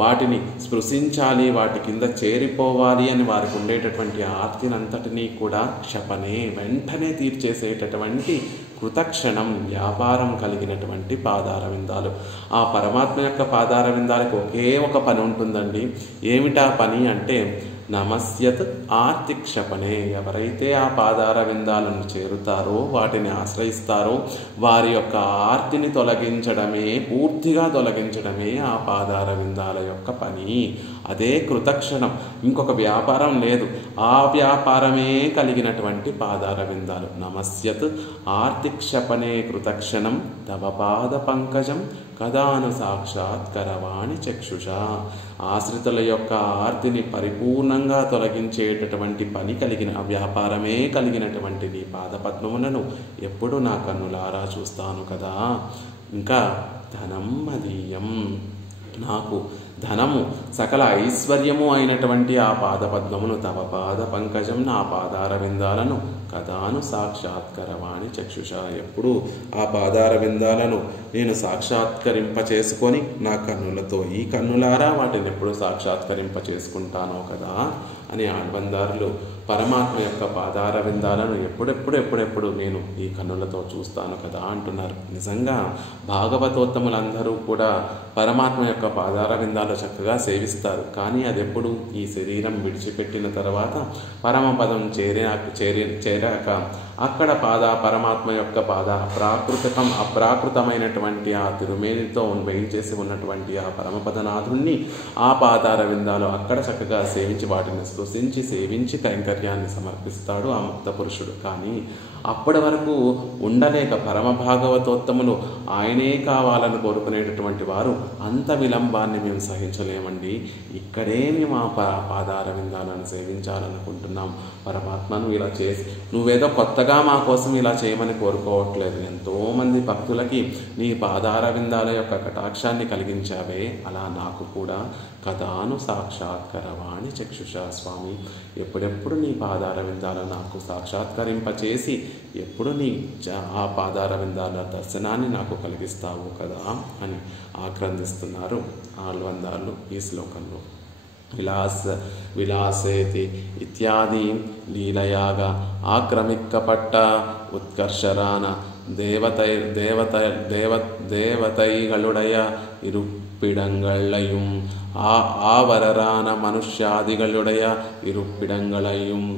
వాటిని స్పృశించాలి, వాటి కింద చేరిపోవాలి అని వారికి ఉండేటటువంటి ఆర్తినంతటినీ కూడా క్షపణే, వెంటనే తీర్చేసేటటువంటి కృతక్షణం వ్యాపారం కలిగినటువంటి పాదార విందాలు. ఆ పరమాత్మ యొక్క పాదార విందాలకు ఒకే ఒక పని ఉంటుందండి. ఏమిటా పని అంటే నమస్యత్ ఆర్తిక్షపణే. ఎవరైతే ఆ పాదార విందాలను చేరుతారో, వాటిని ఆశ్రయిస్తారో వారి యొక్క ఆర్తిని తొలగించడమే, పూర్తిగా తొలగించడమే ఆ పాదార విందాల యొక్క పని. అదే కృతక్షణం, ఇంకొక వ్యాపారం లేదు. ఆ వ్యాపారమే కలిగినటువంటి పాదార విందాలు. నమస్యత్ ఆర్తిక్షపణే కృతక్షణం తవ పాద పంకజం కదాను సాక్షాత్కరవాణి చక్షుష. ఆశ్రితుల యొక్క ఆర్తిని పరిపూర్ణంగా తొలగించేటటువంటి పని కలిగిన, ఆ వ్యాపారమే కలిగినటువంటి నీ పాదపద్మములను ఎప్పుడు నా కన్నులారా చూస్తాను కదా. ఇంకా ధనం మదీయం, నాకు ధనము సకల ఐశ్వర్యము అయినటువంటి ఆ పాదపద్మమును తవ పాద పంకజం, నా పాదార విందాలను కదాను సాక్షాత్కరవాణి చక్షుష. ఎప్పుడు ఆ పాదార విందాలను నేను సాక్షాత్కరింప చేసుకొని నా కన్నులతో, ఈ కన్నులారా వాటిని ఎప్పుడు సాక్షాత్కరింప చేసుకుంటానో కదా అని ఆళ్వందారులు పరమాత్మ యొక్క పాదార విందాలను ఎప్పుడెప్పుడు నేను ఈ కన్నులతో చూస్తాను కదా అంటున్నారు. నిజంగా భాగవతోత్తములందరూ కూడా పరమాత్మ యొక్క పాదార విందాలు చక్కగా సేవిస్తారు. కానీ అది ఎప్పుడు ఈ శరీరం విడిచిపెట్టిన తర్వాత పరమపదం చేరాక అక్కడ పరమాత్మ యొక్క అప్రాకృతమైనటువంటి ఆ తిరుమేనితో వేయించేసి ఉన్నటువంటి ఆ పరమపదనాథుణ్ణి ఆ పాదార విందాలు అక్కడ చక్కగా సేవించి, వాటిని స్పృశించి సేవించి కైంకర్యాన్ని సమర్పిస్తాడు ఆ ముక్త పురుషుడు. కానీ అప్పటి వరకు ఉండలేక పరమ భాగవతోత్తములు ఆయనే కావాలని కోరుకునేటటువంటి వారు అంత విలంబాన్ని మేము సహించలేమండి, ఇక్కడే మేము ఆ పాదార విందాలను సేవించాలనుకుంటున్నాం. పరమాత్మను ఇలా చేసి నువ్వేదో కొత్తగా మా కోసం ఇలా చేయమని కోరుకోవట్లేదు. ఎంతోమంది భక్తులకి నీ పాదార విందాల యొక్క కటాక్షాన్ని కలిగించావే, అలా నాకు కూడా కదాను సాక్షాత్కరవాణి చక్షుష. స్వామి, ఎప్పుడెప్పుడు నీ పాదార విందాలు నాకు సాక్షాత్కరింపచేసి ఎప్పుడు నీ ఆ పాదార విందాల దర్శనాన్ని నాకు కలిగిస్తావు కదా అని ఆక్రందిస్తున్నారు ఆళ్వందార్లు ఈ శ్లోకంలో. విలాసేతి ఇత్యాది లీలయాగా ఆక్రమిక్కపట్ట ఉత్కర్షరాన தேவதைகளுடைய இருப்பிடங்களையும் ஆவரரான மனுஷ்யாதிகளுடைய இருப்பிடங்களையும்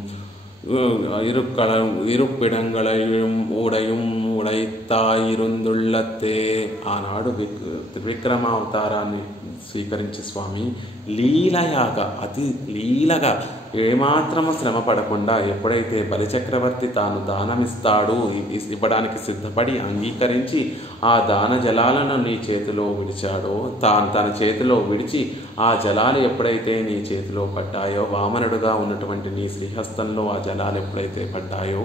ఉడైతాయిరుందుళ్ళతే. ఆనాడు త్రివిక్రమావతారాన్ని స్వీకరించి స్వామి లీలయాగా, అతి లీలగా, ఏమాత్రము శ్రమ పడకుండా ఎప్పుడైతే బలిచక్రవర్తి తాను దానమిస్తాడు, ఇవ్వడానికి సిద్ధపడి అంగీకరించి ఆ దాన జలాలను నీ చేతిలో విడిచాడో, తన చేతిలో విడిచి ఆ జలాలు ఎప్పుడైతే నీ చేతిలో పడ్డాయో, వామనుడుగా ఉన్నటువంటి నీ శ్రీహస్తంలో ఆ జలాలు ఎప్పుడైతే పడ్డాయో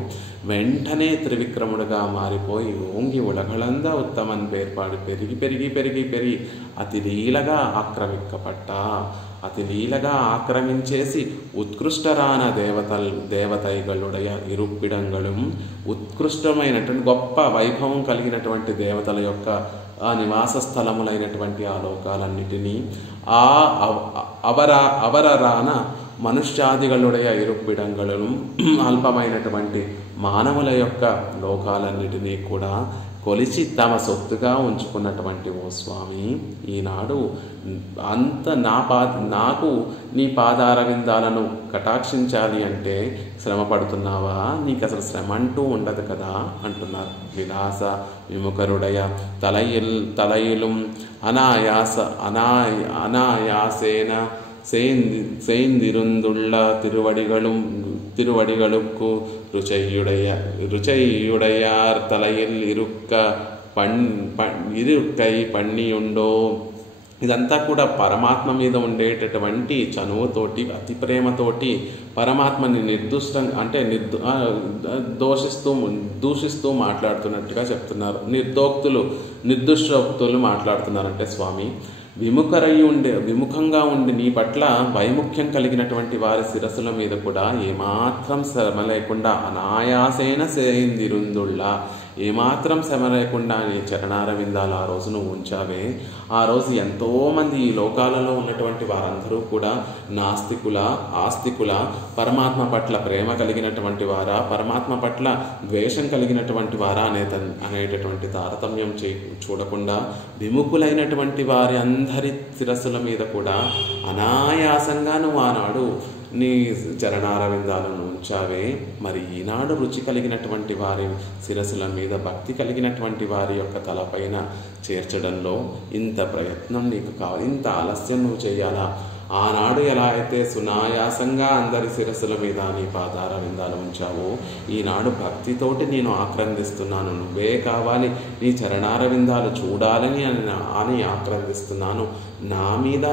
వెంటనే త్రివిక్రముడుగా మారిపోయి ఓంగి ఉలగళందా ఉత్తమన్ పేర్పాడు పెరిగి పెరిగి పెరిగి పెరిగి అతి లీలగా ఆక్రమిక్కపట్టా, అతి లీలగా ఆక్రమించేసి ఉత్కృష్టరాన దేవతైగలుడయ ఇరుప్పిడంగళం, ఉత్కృష్టమైనటువంటి గొప్ప వైభవం కలిగినటువంటి దేవతల యొక్క ఆ నివాస స్థలములైనటువంటి ఆ లోకాలన్నిటినీ అవరరాన మనుష్యాదిగలుడయ ఇరుప్పిడంగళం, అల్పమైనటువంటి మానవుల యొక్క లోకాలన్నిటినీ కూడా కొలిచి తమ సొత్తుగా ఉంచుకున్నటువంటి ఓ స్వామి, ఈనాడు అంత నాకు నీ పాదారవిందాలను కటాక్షించాలి అంటే శ్రమ పడుతున్నావా? నీకు అసలు శ్రమ అంటూ ఉండదు కదా అంటున్నారు. విలాస విముఖరుడయ తలయిలుం అనాయాసేన சேந்திருந்துள்ள திருவடிகளுக்கு ருச்சையுடையார் தலையில் ఇరుక్కై పన్నియుండో. ఇదంతా కూడా పరమాత్మ మీద ఉండేటటువంటి చనువుతోటి, అతి ప్రేమతోటి పరమాత్మని దూషిస్తూ మాట్లాడుతున్నట్టుగా చెప్తున్నారు. నిర్దుష్టోక్తులు మాట్లాడుతున్నారంటే స్వామి, విముఖంగా ఉండి నీ పట్ల వైముఖ్యం కలిగినటువంటి వారి శిరస్సుల మీద కూడా ఏమాత్రం శ్రమ లేకుండా అనాయాసేన సేందిరుందుళ్ళ, ఏమాత్రం శ్రమ లేకుండా నీ చరణారవిందాలు ఆ రోజు నువ్వు ఉంచావే. ఆ రోజు ఎంతోమంది ఈ లోకాలలో ఉన్నటువంటి వారందరూ కూడా నాస్తికుల, ఆస్తికుల, పరమాత్మ పట్ల ప్రేమ కలిగినటువంటి వారా, పరమాత్మ పట్ల ద్వేషం కలిగినటువంటి వారా అనేటటువంటి తారతమ్యం చూడకుండా విముఖులైనటువంటి వారి అందరి శిరస్సుల మీద కూడా అనాయాసంగా నువ్వు ఆనాడు నీ చరణారవిందాలను ఉంచావే. మరి ఈనాడు రుచి కలిగినటువంటి వారి శిరస్సుల మీద భక్తి కలిగినటువంటి వారి యొక్క తలపైన చేర్చడంలో ఇంత ప్రయత్నం నీకు కావాలి, ఇంత ఆలస్యం నువ్వు చేయాలా? ఆనాడు ఎలా అయితే సునాయాసంగా అందరి శిరస్సుల మీద నీ పాదారవిందాలు ఉంచావో, ఈనాడు భక్తితోటి నేను ఆక్రందిస్తున్నాను, నువ్వే కావాలి, నీ చరణారవిందాలు చూడాలని అని ఆక్రందిస్తున్నాను. నా మీద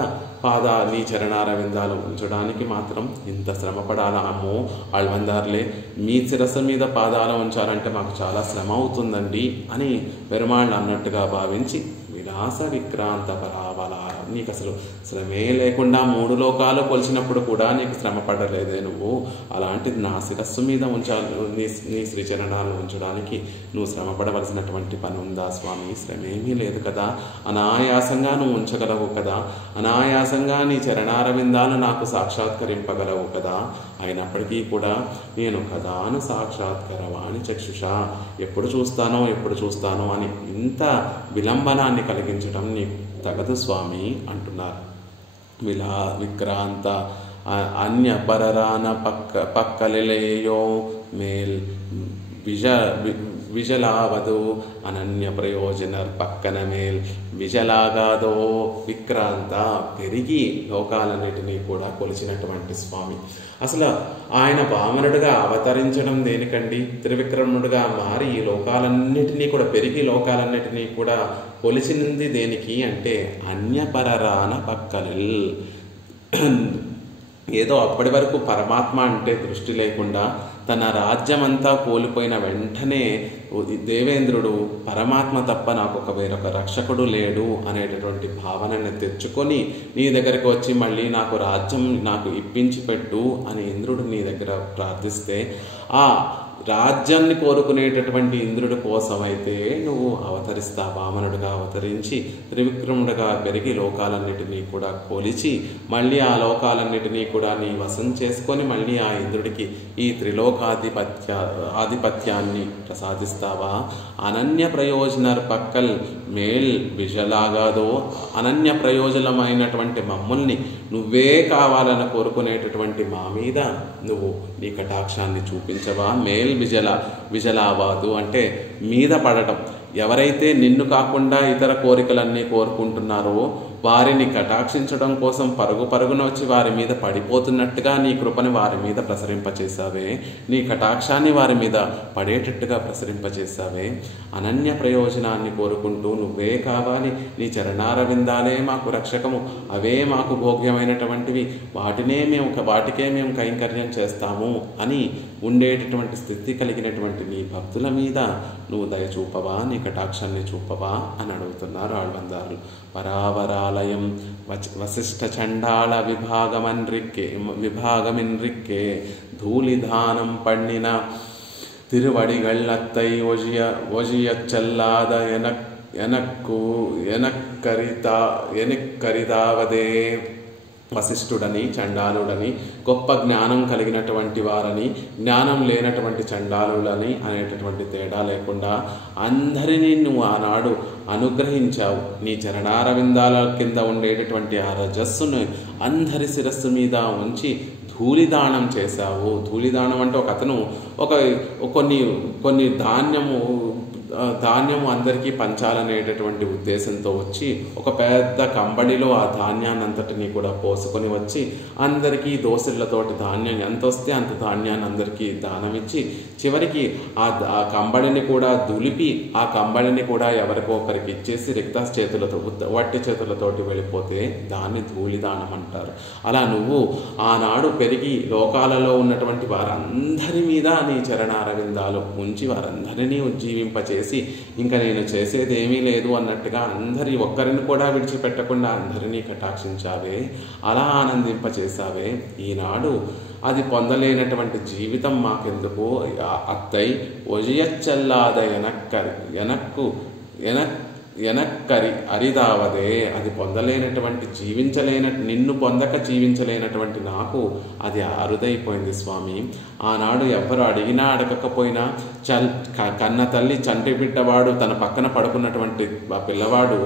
నీ చరణారవిందాలు ఉంచడానికి మాత్రం ఇంత శ్రమపడాలా? అమ్మో ఆళ్వందార్లే, మీ శిరస్సు మీద పాదాలు ఉంచాలంటే మాకు చాలా శ్రమ అవుతుందండి అని పెరుమాళ్ళు అన్నట్టుగా భావించి విలాస విక్రాంత పరాబలార, నీకు అసలు శ్రమే లేకుండా 3 లోకాలు కొలిచినప్పుడు కూడా నీకు శ్రమ పడలేదే నువ్వు, అలాంటిది నా శిరస్సు మీద నీ శ్రీచరణాలను ఉంచడానికి నువ్వు శ్రమ పడవలసినటువంటి పని ఉందా స్వామి? శ్రమేమీ లేదు కదా, అనాయాసంగా నువ్వు ఉంచగలవు కదా, అనాయాసంగా నీ చరణారవిందాలు నాకు సాక్షాత్కరింపగలవు కదా. అయినప్పటికీ కూడా నేను కదాను సాక్షాత్కరవాణి చక్షుష, ఎప్పుడు చూస్తానో అని ఇంత విలంబనాన్ని కలిగించడం నీకు తగదు స్వామి అంటున్నారు. విక్రాంత అన్య పరరాన పక్కలేయో మేల్ విజలావదు అనన్య ప్రయోజనర్ పక్కన మేల్ విజలాగాదో. విక్రాంత పెరిగి లోకాలన్నిటినీ కూడా కొలిచినటువంటి స్వామి. అసలు ఆయన వామనుడిగా అవతరించడం దేనికండి? త్రివిక్రముడుగా మారి ఈ లోకాలన్నిటినీ కూడా పెరిగి లోకాలన్నిటినీ కూడా కొలిచినది దేనికి అంటే అన్యపరరాన పక్కలిల్. ఏదో అప్పటి వరకు పరమాత్మ అంటే దృష్టి లేకుండా తన రాజ్యమంతా కోల్పోయిన వెంటనే దేవేంద్రుడు పరమాత్మ తప్ప నాకు వేరొక రక్షకుడు లేడు అనేటటువంటి భావనని తెచ్చుకొని నీ దగ్గరకు వచ్చి మళ్ళీ నాకు రాజ్యం నాకు ఇప్పించి పెట్టు అని ఇంద్రుడు నీ దగ్గర ప్రార్థిస్తే, ఆ రాజ్యాన్ని కోరుకునేటటువంటి ఇంద్రుడి కోసమైతే నువ్వు అవతరిస్తా, వామనుడిగా అవతరించి త్రివిక్రముడిగా పెరిగి లోకాలన్నిటినీ కూడా కొలిచి మళ్ళీ ఆ లోకాలన్నిటినీ కూడా నీ వశం చేసుకొని మళ్ళీ ఆ ఇంద్రుడికి ఈ ఆధిపత్యాన్ని ప్రసాదిస్తావా? అనన్య ప్రయోజనర్ పక్కల్ మేల్ విజలాగాదో. అనన్య ప్రయోజనమైనటువంటి మమ్మల్ని నువ్వే కావాలని కోరుకునేటటువంటి మా మీద నువ్వు నీ కటాక్షాన్ని చూపించవా? మేల్ విజలావాదు అంటే మీద పడటం. ఎవరైతే నిన్ను కాకుండా ఇతర కోరికలన్నీ కోరుకుంటున్నారో వారిని కటాక్షించడం కోసం పరుగున వచ్చి వారి మీద పడిపోతున్నట్టుగా నీ కృపని వారి మీద ప్రసరింపచేసావే, నీ కటాక్షాన్ని వారి మీద పడేటట్టుగా ప్రసరింపచేసావే. అనన్య ప్రయోజనాన్ని కోరుకుంటూ నువ్వే కావాలి, నీ చరణారవిందాలే మాకు రక్షకము, అవే మాకు భోగ్యమైనటువంటివి, వాటికే మేము కైంకర్యం చేస్తాము అని ఉండేటటువంటి స్థితి కలిగినటువంటి నీ భక్తుల మీద నువ్వు దయ చూపవా, నీ కటాక్షాన్ని చూపవా అని అడుగుతున్నారు ఆళ్వందారులు. పరావరాలయం వశిష్ఠ చండాళ విభాగమిన్రిక్కే ధూళిధానం పణ్ణిన திருவடிகளத்தை ஒழியச் செல்லாத எனக்கரிதாவதே. వశిష్ఠుడని, చండాలుడని, గొప్ప జ్ఞానం కలిగినటువంటి వారని, జ్ఞానం లేనటువంటి చండాలులని అనేటటువంటి తేడా లేకుండా అందరినీ నువ్వు ఆనాడు అనుగ్రహించావు. నీ చరణారవిందాల కింద ఉండేటటువంటి ఆ రజస్సును అందరి శిరస్సు మీద ఉంచి ధూళిదానం చేశావు. ధూళిదానం అంటే ఒక అతను కొన్ని ధాన్యము అందరికీ పంచాలనేటటువంటి ఉద్దేశంతో వచ్చి ఒక పెద్ద కంబడిలో ఆ ధాన్యాన్ని అంతటినీ కూడా పోసుకొని వచ్చి అందరికీ దోసెళ్లతోటి ధాన్యం ఎంత వస్తే అంత ధాన్యాన్ని అందరికీ దానమిచ్చి చివరికి ఆ కంబడిని కూడా దులిపి ఆ కంబడిని కూడా ఎవరికో ఒకరికి ఇచ్చేసి వట్టి చేతులతోటి వెళ్ళిపోతే దాన్ని ధూళిదానం అంటారు. అలా నువ్వు ఆనాడు పెరిగి లోకాలలో ఉన్నటువంటి వారందరి మీద నీ చరణారవిందాలు ఉంచి వారందరినీ ఉజ్జీవింపచేసి ఇంకా నేను చేసేది ఏమీ లేదు అన్నట్టుగా ఒక్కరిని కూడా విడిచిపెట్టకుండా అందరినీ కటాక్షించావే, అలా ఆనందింపచేసావే. ఈనాడు అది పొందలేనటువంటి జీవితం మాకెందుకు అత్తై ఒజియచ్చల్లాద ఎనక్కరి అరిదావదే. అది పొందలేనటువంటి నిన్ను పొందక జీవించలేనటువంటి నాకు అది అరుదైపోయింది స్వామి. ఆనాడు ఎవరు అడిగినా అడగకపోయినా కన్న తల్లి చంటి బిడ్డవాడు తన పక్కన పడుకున్నటువంటి ఆ పిల్లవాడు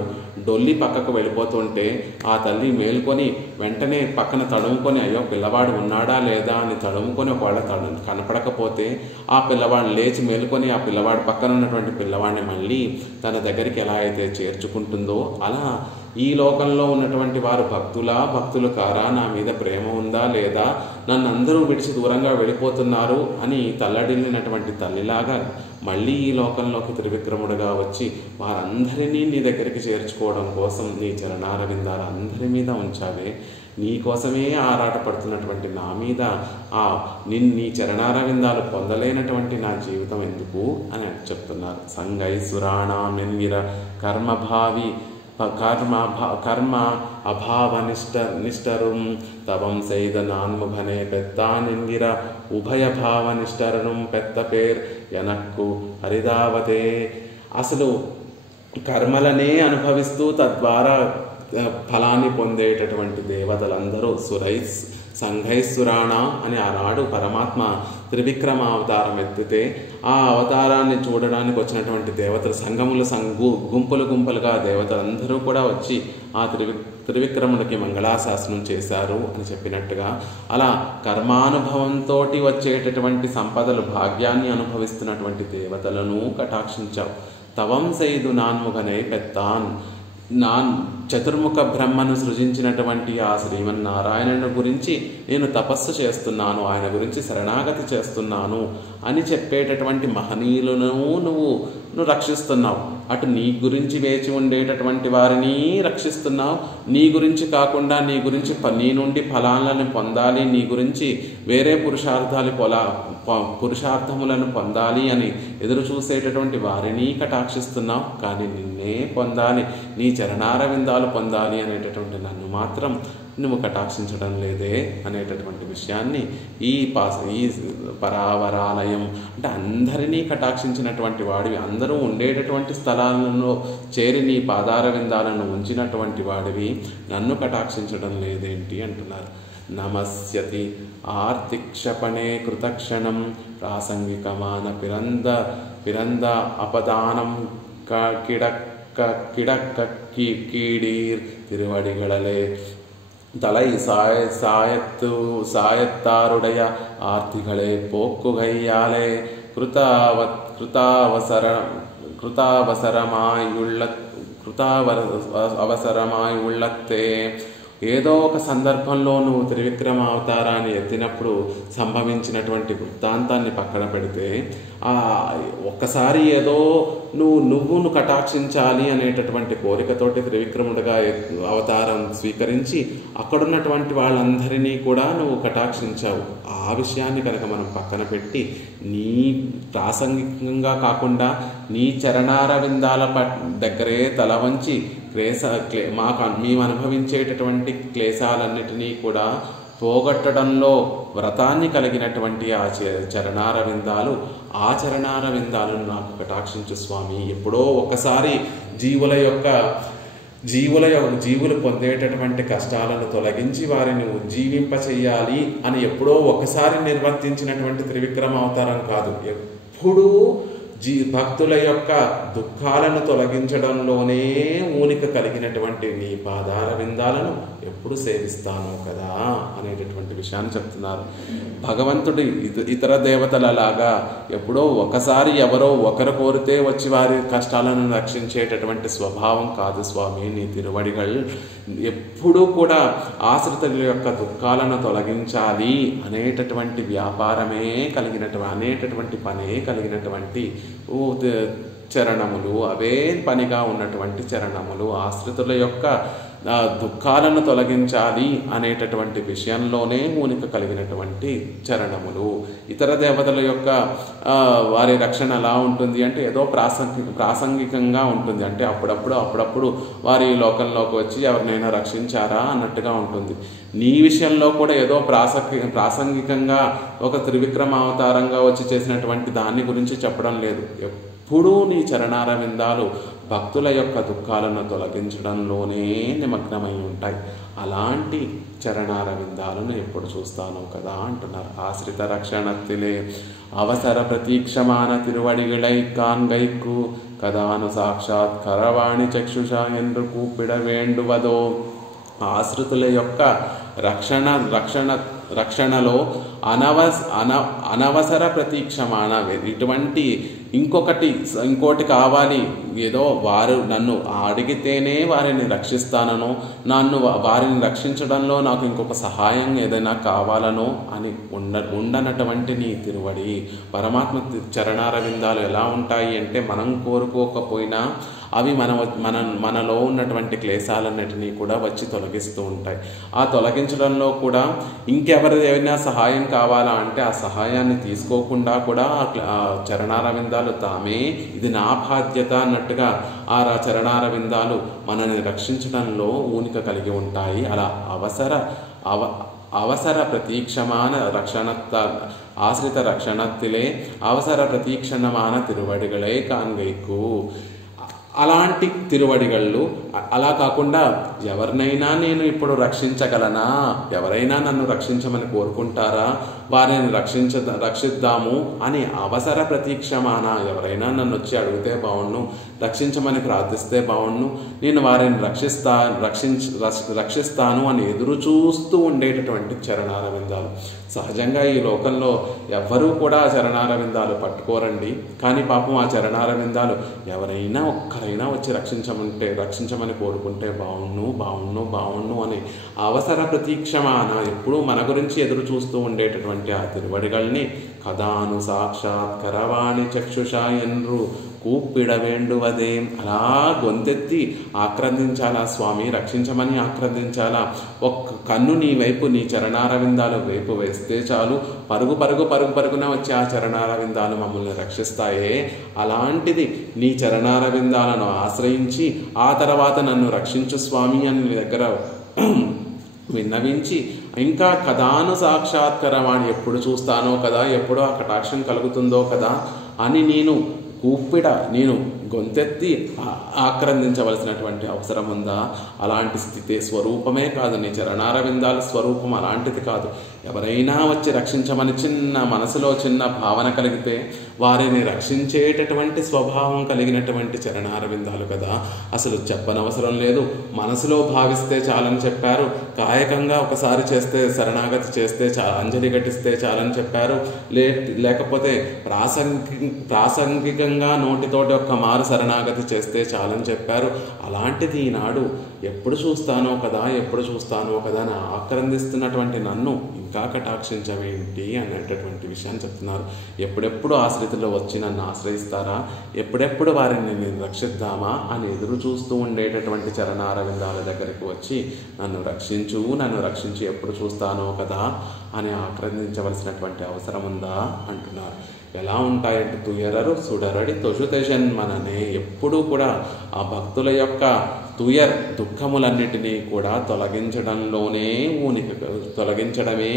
డొల్లి పక్కకు వెళ్ళిపోతుంటే ఆ తల్లి మేల్కొని వెంటనే పక్కన తడుముకొని అయ్యో పిల్లవాడు ఉన్నాడా లేదా అని తడుముకొని ఒకవేళ కనపడకపోతే ఆ పిల్లవాడిని లేచి మేల్కొని ఆ పిల్లవాడు పక్కన ఉన్నటువంటి పిల్లవాడిని మళ్ళీ తన దగ్గరికి ఎలా అయితే చేర్చుకుంటుందో అలా ఈ లోకంలో ఉన్నటువంటి వారు భక్తులు కారా, నా మీద ప్రేమ ఉందా లేదా, నన్ను అందరూ విడిచి దూరంగా వెళ్ళిపోతున్నారు అని తల్లడిల్లినటువంటి తల్లిలాగా మళ్ళీ ఈ లోకంలోకి త్రివిక్రముడుగా వచ్చి వారందరినీ నీ దగ్గరికి చేర్చుకోవడం కోసం నీ చరణారవిందాలు అందరి మీద ఉంచావే. నీ కోసమే ఆరాటపడుతున్నటువంటి నా మీద నీ చరణారవిందాలు పొందలేనటువంటి నా జీవితం ఎందుకు అని చెప్తున్నారు. సంగైసురాణామెన్గిర కర్మభావి కర్మ అభావ నిష్టరుం తవం செய்த నాన్ముఖనే పెత్తానెంగిర ఉభయభావ నిష్టరుం పెత్త పేర్ ఎనక్కు హరిదావతే. అసలు కర్మలనే అనుభవిస్తూ తద్వారా ఫలాన్ని పొందేటటువంటి దేవతలందరూ సంఘైసురాణ అని ఆనాడు పరమాత్మ త్రివిక్రమ అవతారం ఎత్తితే ఆ అవతారాన్ని చూడడానికి వచ్చినటువంటి దేవతలు గుంపులుగా దేవతలందరూ కూడా వచ్చి ఆ త్రివిక్రముడికి మంగళాశాసనం చేశారు అని చెప్పినట్టుగా అలా కర్మానుభవంతో వచ్చేటటువంటి సంపదలు భాగ్యాన్ని అనుభవిస్తున్నటువంటి దేవతలను కటాక్షించావు. తవం செய்து నాన్ముఖనే పెత్తాన్ చతుర్ముఖ బ్రహ్మను సృజించినటువంటి ఆ శ్రీమన్నారాయణుని గురించి నేను తపస్సు చేస్తున్నాను, ఆయన గురించి శరణాగతి చేస్తున్నాను అని చెప్పేటటువంటి మహనీయులను నువ్వు రక్షిస్తున్నావు. అటు నీ గురించి వేచి ఉండేటటువంటి వారిని రక్షిస్తున్నావు. నీ గురించి కాకుండా నీ నుండి ఫలాలను పొందాలి, నీ గురించి వేరే పురుషార్థములను పొందాలి అని ఎదురు చూసేటటువంటి వారిని కటాక్షిస్తున్నావు. కానీ నిన్నే పొందాలి, నీ చరణారవిందాలు పొందాలి అనేటటువంటి నన్ను మాత్రం నువ్వు కటాక్షించడం లేదే అనేటటువంటి విషయాన్ని ఈ పరావరాలయం అంటే అందరినీ కటాక్షించినటువంటి వాడివి, అందరూ ఉండేటటువంటి స్థలాలలో చేరి నీ పాదారవిందాలను ఉంచినటువంటి వాడివి నన్ను కటాక్షించడం లేదేంటి అంటున్నారు. నమస్యతి ఆర్తిక్షపణే కృతక్షణం ప్రాసంగికమాన పిరంద అపదానం కీడీర్ తిరువడిగళలే தலை சாயத்தாருடைய ஆர்த்திகளே போக்குகையாலே అవసరమాయి உள்ளத்தே. ఏదో ఒక సందర్భంలో నువ్వు త్రివిక్రమ అవతారాన్ని ఎత్తినప్పుడు సంభవించినటువంటి వృత్తాంతాన్ని పక్కన పెడితే ఒక్కసారి ఏదో నువ్వును కటాక్షించాలి అనేటటువంటి కోరికతోటి త్రివిక్రముడిగా అవతారం స్వీకరించి అక్కడున్నటువంటి వాళ్ళందరినీ కూడా నువ్వు కటాక్షించావు. ఆ విషయాన్ని కనుక మనం పక్కన పెట్టి నీ ప్రాసంగికంగా కాకుండా నీ చరణారవిందాల దగ్గరే తల వంచి మేము అనుభవించేటటువంటి క్లేశాలన్నిటినీ కూడా పోగొట్టడంలో వ్రతాన్ని కలిగినటువంటి ఆ చరణారవిందాలు నాకు కటాక్షించు స్వామి. ఎప్పుడో ఒకసారి జీవుల యొక్క జీవులు పొందేటటువంటి కష్టాలను తొలగించి వారిని ఉజ్జీవింప చెయ్యాలి అని ఎప్పుడో ఒకసారి నిర్వర్తించినటువంటి త్రివిక్రమ అవతారం కాదు. ఎప్పుడూ భక్తుల యొక్క దుఃఖాలను తొలగించడంలోనే ఊనిక కలిగినటువంటి నీ పాదార విందాలను ఎప్పుడు సేవిస్తాను కదా అనేటటువంటి విషయాన్ని చెప్తున్నారు. భగవంతుడి ఇతర దేవతలలాగా ఎప్పుడో ఒకసారి ఎవరో ఒకరు కోరితే వచ్చి వారి కష్టాలను రక్షించేటటువంటి స్వభావం కాదు స్వామి నీ తిరువడిகள். ఎప్పుడూ కూడా ఆశ్రితుల యొక్క దుఃఖాలను తొలగించాలి అనేటటువంటి వ్యాపారమే అనేటటువంటి పనే కలిగినటువంటి చరణములు, అవే పనిగా ఉన్నటువంటి చరణములు, ఆశ్రితుల యొక్క దుఃఖాలను తొలగించాలి అనేటటువంటి విషయంలోనే మూనిక కలిగినటువంటి చరణములు. ఇతర దేవతల యొక్క వారి రక్షణ ఎలా ఉంటుంది అంటే ఏదో ప్రాసంగికంగా ఉంటుంది. అంటే అప్పుడప్పుడు వారి లోకంలోకి వచ్చి ఎవరినైనా రక్షించారా అన్నట్టుగా ఉంటుంది. నీ విషయంలో కూడా ఏదో ప్రాసంగికంగా ఒక త్రివిక్రమ అవతారంగా వచ్చి చేసినటువంటి దాన్ని గురించి చెప్పడం లేదు. ఎప్పుడూ నీ చరణార విందాలు భక్తుల యొక్క దుఃఖాలను తొలగించడంలోనే నిమగ్నమై ఉంటాయి. అలాంటి చరణార విందాలను ఎప్పుడు చూస్తాను కదా అంటున్నారు. ఆశ్రిత రక్షణత్తిలే అవసర ప్రతీక్షమాన తిరువడిగిళై కాన్గైకు కదాను సాక్షాత్ కరవాణి చక్షుషా ఎందు కూపిడ వేండువదో. ఆశ్రితుల యొక్క రక్షణలో అనవసర ప్రతీక్షమాన, ఇటువంటి ఇంకోటి కావాలి, ఏదో వారు నన్ను అడిగితేనే వారిని రక్షిస్తానో, వారిని రక్షించడంలో నాకు ఇంకొక సహాయం ఏదైనా కావాలనో అని ఉండనటువంటి నీ తిరువడి. పరమాత్మ చరణార విందాలు ఎలా ఉంటాయి అంటే మనం కోరుకోకపోయినా అవి మనలో ఉన్నటువంటి క్లేశాలన్నిటినీ కూడా వచ్చి తొలగిస్తూ ఉంటాయి. ఆ తొలగించడంలో కూడా ఇంకెవరిదైనా సహాయం కావాలా అంటే ఆ సహాయాన్ని తీసుకోకుండా కూడా ఆ చరణార విందాలు తామే ఇది నా బాధ్యత అన్నట్టుగా ఆ చరణార విందాలు మనల్ని రక్షించడంలో ఊనిక కలిగి ఉంటాయి. అలా అవసర ప్రతీక్షమాన ఆశ్రిత రక్షణత్తిలే అవసర ప్రతీక్షణమాన తిరువడిగళే కాన్గైకు. అలాంటి తిరువడిగళ్ళు. అలా కాకుండా ఎవరినైనా నేను ఇప్పుడు రక్షించగలనా, ఎవరైనా నన్ను రక్షించమని కోరుకుంటారా, వారిని రక్షిద్దాము అని అవసర ప్రతీక్షమాన, ఎవరైనా నన్ను వచ్చి అడిగితే బావుణ్ణు, రక్షించమని ప్రార్థిస్తే బావుణ్ణు, నేను వారిని రక్షిస్తాను అని ఎదురు చూస్తూ ఉండేటటువంటి చరణార విందాలు. సహజంగా ఈ లోకంలో ఎవ్వరూ కూడా చరణార విందాలు పట్టుకోరండి. కానీ పాపం ఆ చరణార విందాలు ఎవరైనా ఒక్కరైనా వచ్చి రక్షించమని కోరుకుంటే బావుణ్ణు అని అవసర ప్రతీక్షమాన ఎప్పుడూ మన గురించి ఎదురు చూస్తూ ఉండేటటువంటి ఆ తిరువడిగల్ని కదాను సాక్షాత్ కరవాణి చక్షుషా ఎండ్రు కూపిడ వేండువదే. అలా గొంతెత్తి ఆక్రందించాలా స్వామి, రక్షించమని ఆక్రందించాలా. ఒక్క కన్ను నీ వైపు, నీ చరణార విందాలు వైపు వేస్తే చాలు, పరుగున వచ్చి ఆ చరణార విందాలు మమ్మల్ని రక్షిస్తాయే. అలాంటిది నీ చరణార విందాలను ఆశ్రయించి ఆ తర్వాత నన్ను రక్షించు స్వామి అని నీ దగ్గర విన్నవించి ఇంకా కదాను సాక్షాత్కరవాణి, ఎప్పుడు చూస్తానో కదా, ఎప్పుడో ఆ కటాక్షం కలుగుతుందో కదా అని నేను గొంతెత్తి ఆక్రందించవలసినటువంటి అవసరం ఉందా? అలాంటి స్థితి స్వరూపమే కాదు, నీ చరణార విందాల స్వరూపం అలాంటిది కాదు. ఎవరైనా వచ్చి రక్షించమని మనసులో చిన్న భావన కలిగితే వారిని రక్షించేటటువంటి స్వభావం కలిగినటువంటి చరణార విందాలు కదా. అసలు చెప్పనవసరం లేదు, మనసులో భావిస్తే చాలని చెప్పారు. కాయకంగా ఒకసారి చేస్తే, శరణాగతి చేస్తే, అంజలి ఘటిస్తే చాలని చెప్పారు. లేకపోతే ప్రాసంగికంగా నోటితోటి ఒక్క మారు శరణాగతి చేస్తే చాలని చెప్పారు. అలాంటిది ఈనాడు ఎప్పుడు చూస్తానో కదా అని ఆక్రందిస్తున్నటువంటి నన్ను ఇంకా కటాక్షించవేంటి అనేటటువంటి విషయాన్ని చెప్తున్నారు. ఎప్పుడెప్పుడు ఆశ్రితులు వచ్చి నన్ను ఆశ్రయిస్తారా, ఎప్పుడెప్పుడు వారిని నేను రక్షిద్దామా అని ఎదురు చూస్తూ ఉండేటటువంటి చరణార విందాల దగ్గరికి వచ్చి నన్ను రక్షించి ఎప్పుడు చూస్తానో కదా అని ఆక్రందించవలసినటువంటి అవసరం ఉందా అంటున్నారు. ఎలా ఉంటాయంటే తుయరరు సుడరడి తొషుతెషన్మననే, ఎప్పుడూ కూడా ఆ భక్తుల యొక్క దుఃఖములన్నిటినీ కూడా తొలగించడమే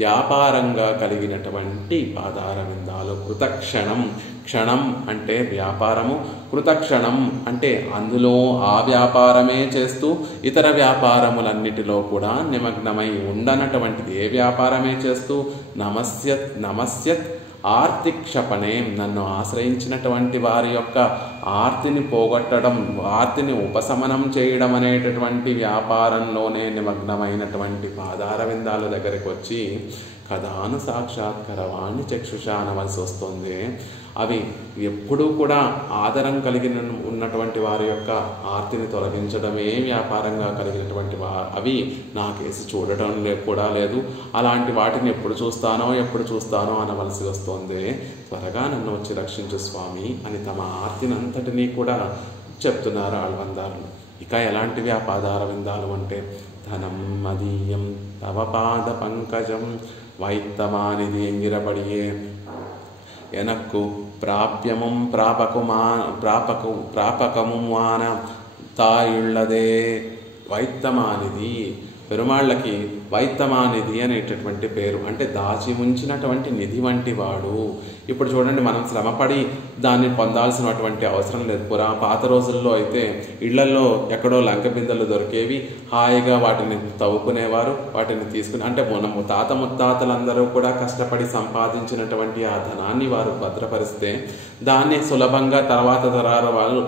వ్యాపారంగా కలిగినటువంటి పాదారవిందాలు. కృతక్షణం, క్షణం అంటే వ్యాపారము, కృతక్షణం అంటే అందులో ఆ వ్యాపారమే చేస్తూ ఇతర వ్యాపారములన్నిటిలో కూడా నిమగ్నమై ఉండనటువంటిది. ఏ వ్యాపారమే చేస్తూ నమస్యత్ ఆర్తిక్షపణే, నన్ను ఆశ్రయించినటువంటి వారి యొక్క ఆర్తిని పోగొట్టడం, ఆర్తిని ఉపశమనం చేయడం అనేటటువంటి వ్యాపారంలోనే నిమగ్నమైనటువంటి పాదారవిందాల దగ్గరికి వచ్చి కథాను సాక్షాత్కరవాణి చక్షుషా అనవలసి వస్తుంది. అవి ఎప్పుడూ కూడా ఆదరం కలిగిన ఉన్నటువంటి వారి యొక్క ఆర్తిని తొలగించడమే వ్యాపారంగా కలిగినటువంటి అవి నా కేసు చూడటం కూడా లేదు. అలాంటి వాటిని ఎప్పుడు చూస్తానో అనవలసి వస్తుంది. త్వరగా నన్ను వచ్చి రక్షించు స్వామి అని తమ ఆర్తిని అంతటినీ కూడా చెప్తున్నారు ఆళ్వందారులు. ఇక ఎలాంటివి ఆ పాదారవిందాలు అంటే ధనం మదీయం తవ పాద పంకజం వైత్తమానిది ఎంగిరపడియే ఎనక్కు ప్రాప్యముం ప్రాపకముమాన తాయుళ్ళదే. వైత్తమానిది, పెరుమాళ్ళకి వైత్తమానిధి అనేటటువంటి పేరు. అంటే దాచి ఉంచినటువంటి నిధి వంటి వాడు. ఇప్పుడు చూడండి, మనం శ్రమపడి దాన్ని పొందాల్సినటువంటి అవసరం లేదు. పాత రోజుల్లో అయితే ఇళ్లలో ఎక్కడో లంక బిందెలు దొరికేవి, హాయిగా వాటిని తవ్వుకునేవారు, వాటిని తీసుకుని, అంటే మనము తాత ముత్తాతలందరూ కూడా కష్టపడి సంపాదించినటువంటి ఆ ధనాన్ని వారు భద్రపరిస్తే దాన్ని సులభంగా తర్వాత తరాల వాళ్ళు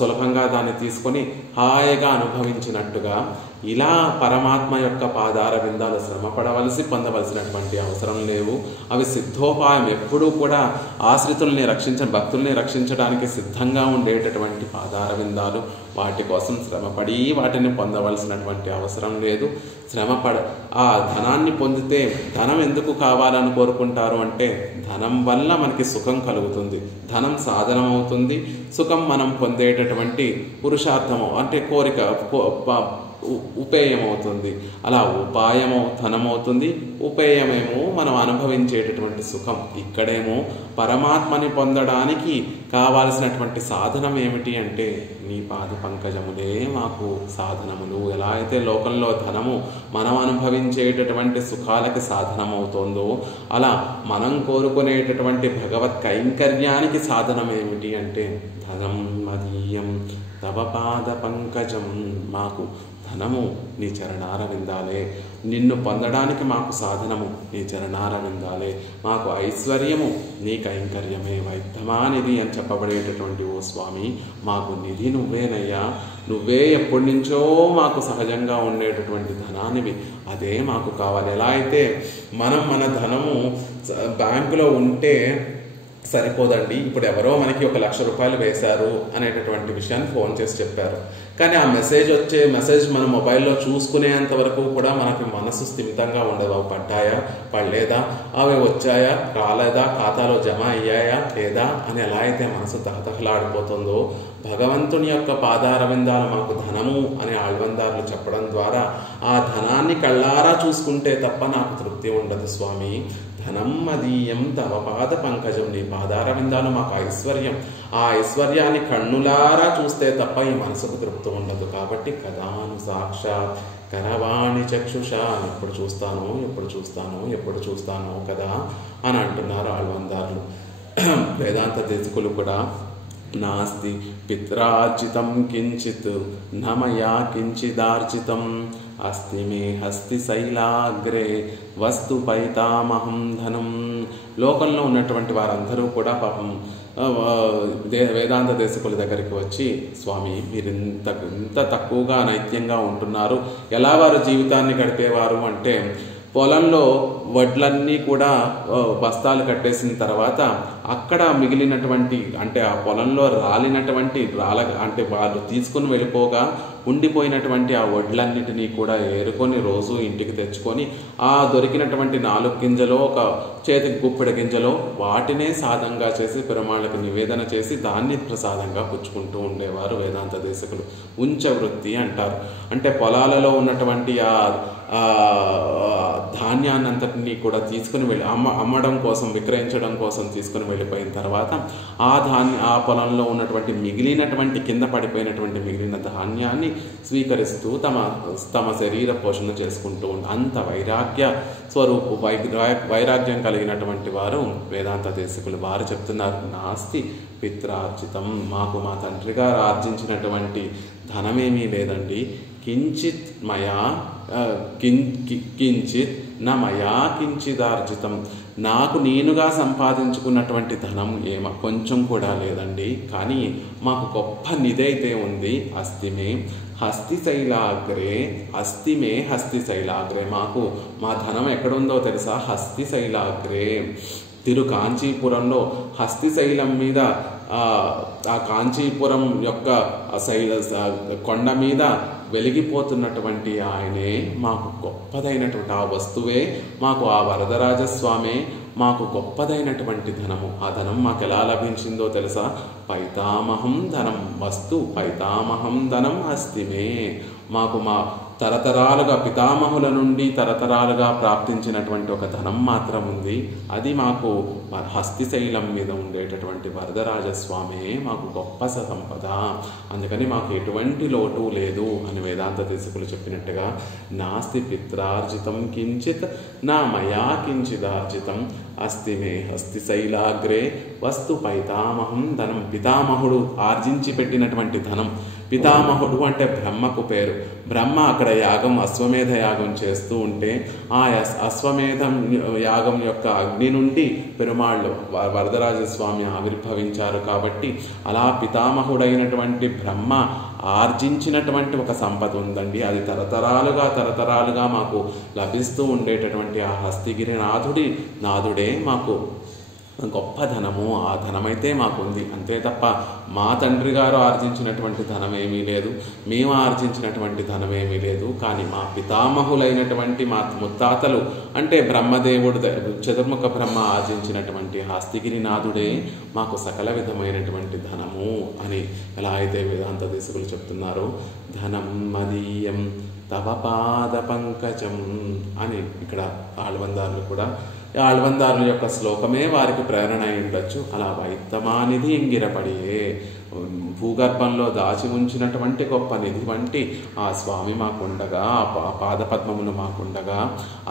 సులభంగా దాన్ని తీసుకొని హాయిగా అనుభవించినట్టుగా ఇలా పరమాత్మ యొక్క పాదార విందాలు శ్రమపడవలసి పొందవలసినటువంటి అవసరం లేవు. అవి సిద్ధోపాయం. ఎప్పుడూ కూడా ఆశ్రితుల్ని భక్తుల్ని రక్షించడానికి సిద్ధంగా ఉండేటటువంటి పాదార విందాలు. వాటి కోసం శ్రమపడి వాటిని పొందవలసినటువంటి అవసరం లేదు. ఆ ధనాన్ని పొందితే ధనం ఎందుకు కావాలని కోరుకుంటారు అంటే ధనం వల్ల మనకి సుఖం కలుగుతుంది, ధనం సాధనం అవుతుంది, సుఖం మనం పొందేటటువంటి పురుషార్థము అంటే కోరిక ఉపేయం అవుతుంది. అలా ఉపాయము ధనమవుతుంది, ఉపేయమేమో మనం అనుభవించేటటువంటి సుఖం. ఇక్కడేమో పరమాత్మని పొందడానికి కావాల్సినటువంటి సాధనం ఏమిటి అంటే నీ పాద పంకజములే మాకు సాధనములు. ఎలా అయితే లోకంలో ధనము మనం అనుభవించేటటువంటి సుఖాలకి సాధనమవుతుందో అలా మనం కోరుకునేటటువంటి భగవత్ కైంకర్యానికి సాధనం ఏమిటి అంటే ధనం మదీయం తవ పాద పంకజం. మాకు ధనము నీ చరణార విందాలే, నిన్ను పొందడానికి మాకు సాధనము నీ చరణార విందాలే, మాకు ఐశ్వర్యము నీ కైంకర్యమే. వైత్తమానిధి అని చెప్పబడేటటువంటి ఓ స్వామి, మాకు నిధి నువ్వేనయ్యా, నువ్వే ఎప్పటి నుంచో మాకు సహజంగా ఉండేటటువంటి ధనానివి, అదే మాకు కావాలి. ఎలా అయితే మనం మన ధనము బ్యాంకులో ఉంటే సరిపోదండి, ఇప్పుడు ఎవరో మనకి 1,00,000 రూపాయలు వేశారు అనేటటువంటి విషయాన్ని ఫోన్ చేసి చెప్పారు, కానీ ఆ మెసేజ్ మన మొబైల్లో చూసుకునేంత వరకు కూడా మనకి మనసు స్థిమితంగా ఉండదు. అవి పడ్డాయా పడలేదా, అవి వచ్చాయా రాలేదా, ఖాతాలో జమ అయ్యాయా లేదా అని ఎలా అయితే మనసు తహతహలాడిపోతుందో భగవంతుని యొక్క పాదారవిందాలు మాకు ధనము అని ఆళ్వందారులు చెప్పడం ద్వారా ఆ ధనాన్ని కళ్ళారా చూసుకుంటే తప్ప నాకు తృప్తి ఉండదు స్వామి. ధనం మదీయం తవ పాద పంకజం, నీ పాదారవిందాలు మాకు ఐశ్వర్యం. ఆ ఐశ్వర్యాన్ని కన్నులారా చూస్తే తప్ప ఈ మనసుకు తృప్తి ఉండదు. కాబట్టి కథాను సాక్షాత్ కరవాణి చక్షుషా, ఎప్పుడు చూస్తాను కదా అని అంటున్నారు ఆళ్వందారులు. వేదాంత దేశకులు కూడా నాస్తి పిత్రార్జితం కించిత్ నమయా కించిదార్జితం అస్తి మే హస్తి శైలాగ్రే వస్తు పైతామహం ధనం. లోకంలో ఉన్నటువంటి వారందరూ కూడా పాపం వేదాంత దేశకుల దగ్గరికి వచ్చి, స్వామి మీరు ఇంత తక్కువగా నైత్యంగా ఉంటున్నారు, ఎలా వారు జీవితాన్ని గడిపేవారు అంటే పొలంలో వడ్లన్నీ కూడా బస్తాలు కట్టేసిన తర్వాత అక్కడ మిగిలినటువంటి అంటే ఆ పొలంలో రాలినటువంటి అంటే వాళ్ళు తీసుకుని వెళ్ళిపోగా ఉండిపోయినటువంటి ఆ వడ్లన్నిటినీ కూడా ఏరుకొని రోజు ఇంటికి తెచ్చుకొని ఆ దొరికినటువంటి 4 గింజలో ఒక చేతికి గుప్పెడ గింజలో వాటినే సాదంగా చేసి పెరుమాళ్ళకి నివేదన చేసి దాన్ని ప్రసాదంగా పుచ్చుకుంటూ ఉండేవారు వేదాంత దేశకులు. ఉంచవృత్తి అంటారు. అంటే పొలాలలో ఉన్నటువంటి ఆ ధాన్యాన్నంతటినీ కూడా తీసుకుని వెళ్ళి అమ్మడం కోసం, విక్రయించడం కోసం తీసుకుని వెళ్ళిపోయిన తర్వాత ఆ పొలంలో ఉన్నటువంటి మిగిలినటువంటి కింద పడిపోయినటువంటి మిగిలిన ధాన్యాన్ని స్వీకరిస్తూ తమ శరీర పోషణ చేసుకుంటూ అంత వైరాగ్య స్వరూపు వైరాగ్యం కలిగినటువంటి వారు వేదాంత దేశకులు. వారు చెప్తున్నారు, నాస్తి పిత్రార్జితం, మాకు మా తండ్రి గారు ఆర్జించినటువంటి ధనమేమీ లేదండి. కించిత్ మయా కించిత్ నమయా కించిదార్జితం, నాకు నేనుగా సంపాదించుకున్నటువంటి ధనం కొంచెం కూడా లేదండి. కానీ మాకు గొప్ప నిధి అయితే ఉంది. అస్తిమే హస్తిశైలాగ్రే, అస్తిమే హస్తిశైలాగ్రే, మాకు మా ధనం ఎక్కడుందో తెలుసా? హస్తిశైలాగ్రే, కాంచీపురంలో హస్తిశైలం మీద ఆ కాంచీపురం యొక్క కొండ మీద వెలిగిపోతున్నటువంటి ఆయనే మాకు గొప్పదైనటువంటి ఆ వస్తువే, మాకు ఆ వరదరాజస్వామే మాకు గొప్పదైనటువంటి ధనము. ఆ ధనం మాకు ఎలా లభించిందో తెలుసా? పైతామహం ధనం వస్తు పైతామహం ధనం అస్తిమే, మాకు మా తరతరాలుగా పితామహుల నుండి తరతరాలుగా ప్రాప్తించినటువంటి ఒక ధనం మాత్రం ఉంది. అది మాకు హస్తిశైలం మీద ఉండేటటువంటి వరదరాజస్వామే మాకు గొప్ప సంపద. అందుకని మాకు ఎటువంటి లోటు లేదు అని వేదాంత దేశకులు చెప్పినట్టుగా, నాస్తి పిత్రార్జితం కించిత్ నా మయా కించిదార్జితం అస్తిమే హస్తిశైలాగ్రే వస్తు పైతామహం ధనం. పితామహుడు ఆర్జించి పెట్టినటువంటి ధనం. పితామహుడు అంటే బ్రహ్మకు పేరు. బ్రహ్మ అక్కడ అశ్వమేధ యాగం చేస్తూ ఉంటే ఆ అశ్వమేధం యాగం యొక్క అగ్ని నుండి పెరుమాళ్ళు వరదరాజస్వామి ఆవిర్భవించారు. కాబట్టి అలా పితామహుడైనటువంటి బ్రహ్మ ఆర్జించినటువంటి ఒక సంపద ఉందండి. అది తరతరాలుగా మాకు లభిస్తూ ఉండేటటువంటి ఆ హస్తిగిరి నాథుడే మాకు గొప్ప ధనము. ఆ ధనమైతే మాకుంది అంతే తప్ప మా తండ్రి గారు ఆర్జించినటువంటి ధనమేమీ లేదు, మేము ఆర్జించినటువంటి ధనమేమీ లేదు. కానీ మా పితామహులైనటువంటి మా ముత్తాతలు అంటే బ్రహ్మదేవుడు చతుర్ముఖ బ్రహ్మ ఆర్జించినటువంటి హస్తిగిరినాథుడే మాకు సకల విధమైనటువంటి ధనము అని ఎలా అయితే వేదాంత దేశకులు చెప్తున్నారో, ధనం మదీయం తవ పాద పంకజం అని ఇక్కడ ఆళ్వందారులు కూడా, ఆళ్వందారుల యొక్క శ్లోకమే వారికి ప్రేరణ అయి ఉండొచ్చు. అలా వైత్తమానిధి ఇంగిరపడియే, భూగర్భంలో దాచి ఉంచినటువంటి గొప్ప నిధి వంటి ఆ స్వామి మాకుండగా, ఆ పాదపద్మములు మాకుండగా,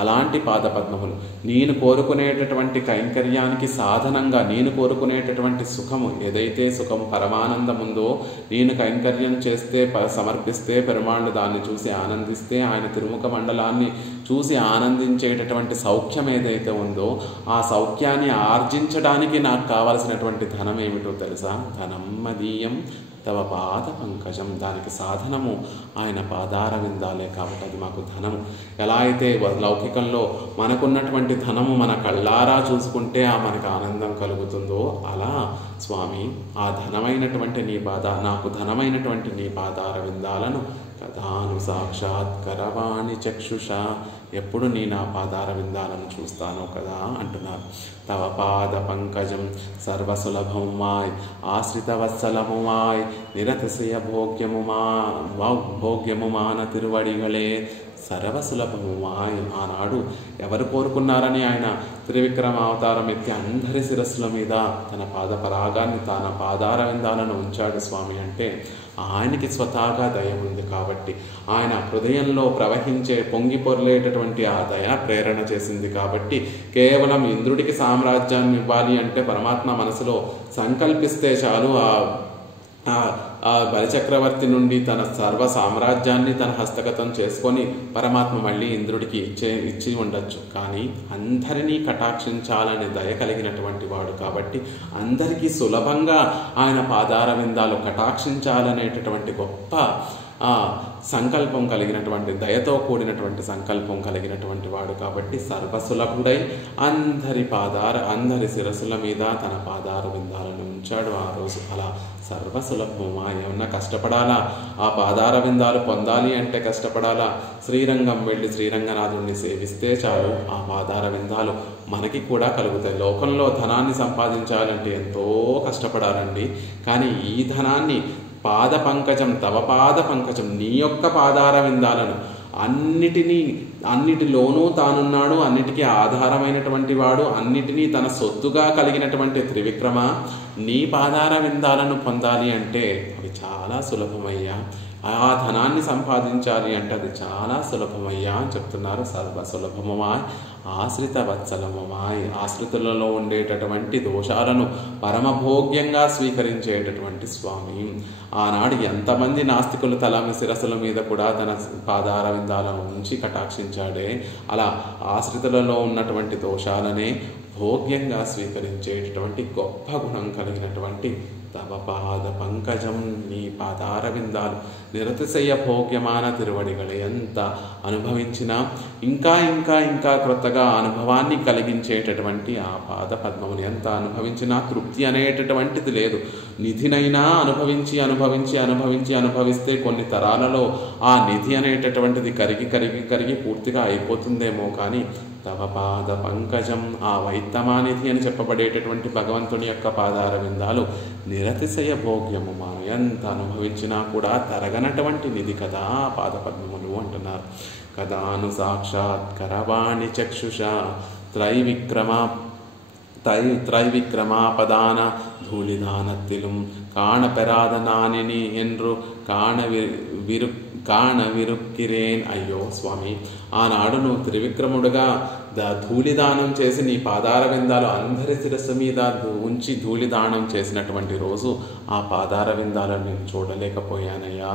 అలాంటి పాదపద్మములు నేను కోరుకునేటటువంటి కైంకర్యానికి సాధనంగా, నేను కోరుకునేటటువంటి సుఖము ఏదైతే సుఖము పరమానందం ఉందో, నేను కైంకర్యం చేస్తే సమర్పిస్తే పెరుమాళ్ళు దాన్ని చూసి ఆనందిస్తే, ఆయన తిరుముఖ మండలాన్ని చూసి ఆనందించేటటువంటి సౌఖ్యం ఏదైతే ఉందో, ఆ సౌఖ్యాన్ని ఆర్జించడానికి నాకు కావలసినటువంటి ధనం ఏమిటో తెలుసా? ధనం మదీయం తవ పాద పంకజం. దానికి సాధనము ఆయన పాదార విందాలే. కాబట్టి అది మాకు ధనము. ఎలా అయితే లౌకికంలో మనకున్నటువంటి ధనము మన కళ్ళారా చూసుకుంటే మనకు ఆనందం కలుగుతుందో, అలా స్వామి ఆ ధనమైనటువంటి నీ నాకు ధనమైనటువంటి నీ పాదార విందాలను కథాను సాక్షాత్కరవాణి చక్షుష, ఎప్పుడు నీ నా పాదార విందాలను చూస్తానో కదా అంటున్నారు. తవ పాద పంకజం సర్వసులభముమాయ్ ఆశ్రితవత్సలముమాయ్ నిరతిశయ భోగ్యముమాన తిరువడిగలే సర్వసులభముమాయ్. ఆనాడు ఎవరు కోరుకున్నారని ఆయన త్రివిక్రమ అవతారం ఎత్తి అందరి శిరస్సుల మీద తన పాదపరాగాన్ని తన పాదార విందాలను ఉంచాడు స్వామి. అంటే ఆయనకి స్వతహాగా దయ ఉంది కాబట్టి, ఆయన హృదయంలో ప్రవహించే పొంగి పొర్లేటటువంటి ఆ దయ ప్రేరణ చేసింది కాబట్టి, కేవలం ఇంద్రుడికి సామ్రాజ్యాన్ని ఇవ్వాలి అంటే పరమాత్మ మనసులో సంకల్పిస్తే చాలు ఆ బలిచక్రవర్తి నుండి తన సర్వ సామ్రాజ్యాన్ని తన హస్తగతం చేసుకొని పరమాత్మ మళ్ళీ ఇంద్రుడికి ఇచ్చి ఉండొచ్చు. కానీ అందరినీ కటాక్షించాలనే దయ కలిగినటువంటి వాడు కాబట్టి, అందరికీ సులభంగా ఆయన పాదార విందాలు కటాక్షించాలనేటటువంటి గొప్ప సంకల్పం కలిగినటువంటి, దయతో కూడినటువంటి సంకల్పం కలిగినటువంటి వాడు కాబట్టి సర్వసులభుడై అందరి శిరస్సుల మీద తన పాదార విందాలను ఉంచాడు ఆ రోజు. అలా సర్వసులభమా, ఏమన్నా కష్టపడాలా? ఆ పాదార విందాలు పొందాలి అంటే కష్టపడాలా? శ్రీరంగం వెళ్ళి శ్రీరంగనాథుడిని సేవిస్తే చాలు, ఆ పాదార విందాలు మనకి కూడా కలుగుతాయి. లోకంలో ధనాన్ని సంపాదించాలంటే ఎంతో కష్టపడాలండి. కానీ ఈ ధనాన్ని పాద పంకజం, తవ పాద పంకజం, నీ యొక్క పాదార విందాలను అన్నిటిలోనూ తానున్నాడు, అన్నిటికీ ఆధారమైనటువంటి వాడు, అన్నిటినీ తన సొత్తుగా కలిగినటువంటి త్రివిక్రమ, నీ పాదార విందాలను పొందాలి అంటే అవి చాలా సులభమయ్యా. ఆ ధనాన్ని సంపాదించాలి అంటే అది చాలా సులభమయ్యా అని చెప్తున్నారు. సర్వ సులభమమాయ్ ఆశ్రిత వత్సలమమాయ్, ఆశ్రితులలో ఉండేటటువంటి దోషాలను పరమభోగ్యంగా స్వీకరించేటటువంటి స్వామి. ఆనాడు ఎంతమంది నాస్తికులు తల శిరస్సుల మీద కూడా తన పాదార విందాలను ఉంచి కటాక్షించాడే, అలా ఆశ్రితులలో ఉన్నటువంటి దోషాలనే భోగ్యంగా స్వీకరించేటటువంటి గొప్ప గుణం కలిగినటువంటి తవ పాద పంకజం, నీ పాదార విందాలు నిరతిశయ భోగ్యమాన తిరువడిగలే. ఎంత అనుభవించినా ఇంకా ఇంకా ఇంకా క్రొత్తగా అనుభవాన్ని కలిగించేటటువంటి ఆ పాద పద్మములు ఎంత అనుభవించినా తృప్తి అనేటటువంటిది లేదు. నిధినైనా అనుభవించి అనుభవించి అనుభవించి అనుభవిస్తే కొన్ని తరాలలో ఆ నిధి అనేటటువంటిది కరిగి కరిగి కరిగి పూర్తిగా అయిపోతుందేమో. కానీ తవ పాద పంకజం, ఆ వైత్తమానిధి అని చెప్పబడేటటువంటి భగవంతుని యొక్క పాదార విందాలు నిరతిశయ భోగ్యము. మనం ఎంత అనుభవించినా కూడా తరగనటువంటి నిధి కదా పాదపద్మములు అంటున్నారు. కదాను సాక్షాత్ కరవాణి చక్షుష త్రైవిక్రమాపదాన ధూళిదానత్తిலும் కాణపెరాద నానిని ఎన్రు కాణవిరుక్కిరేన్. అయ్యో స్వామి, ఆనాడు నువ్వు త్రివిక్రముడుగా ధూళిదానం చేసి నీ పాదార విందాలు అందరి శిరస్సు మీద ఉంచి ధూళిదానం చేసినటువంటి రోజు ఆ పాదార విందాలను నేను చూడలేకపోయానయ్యా.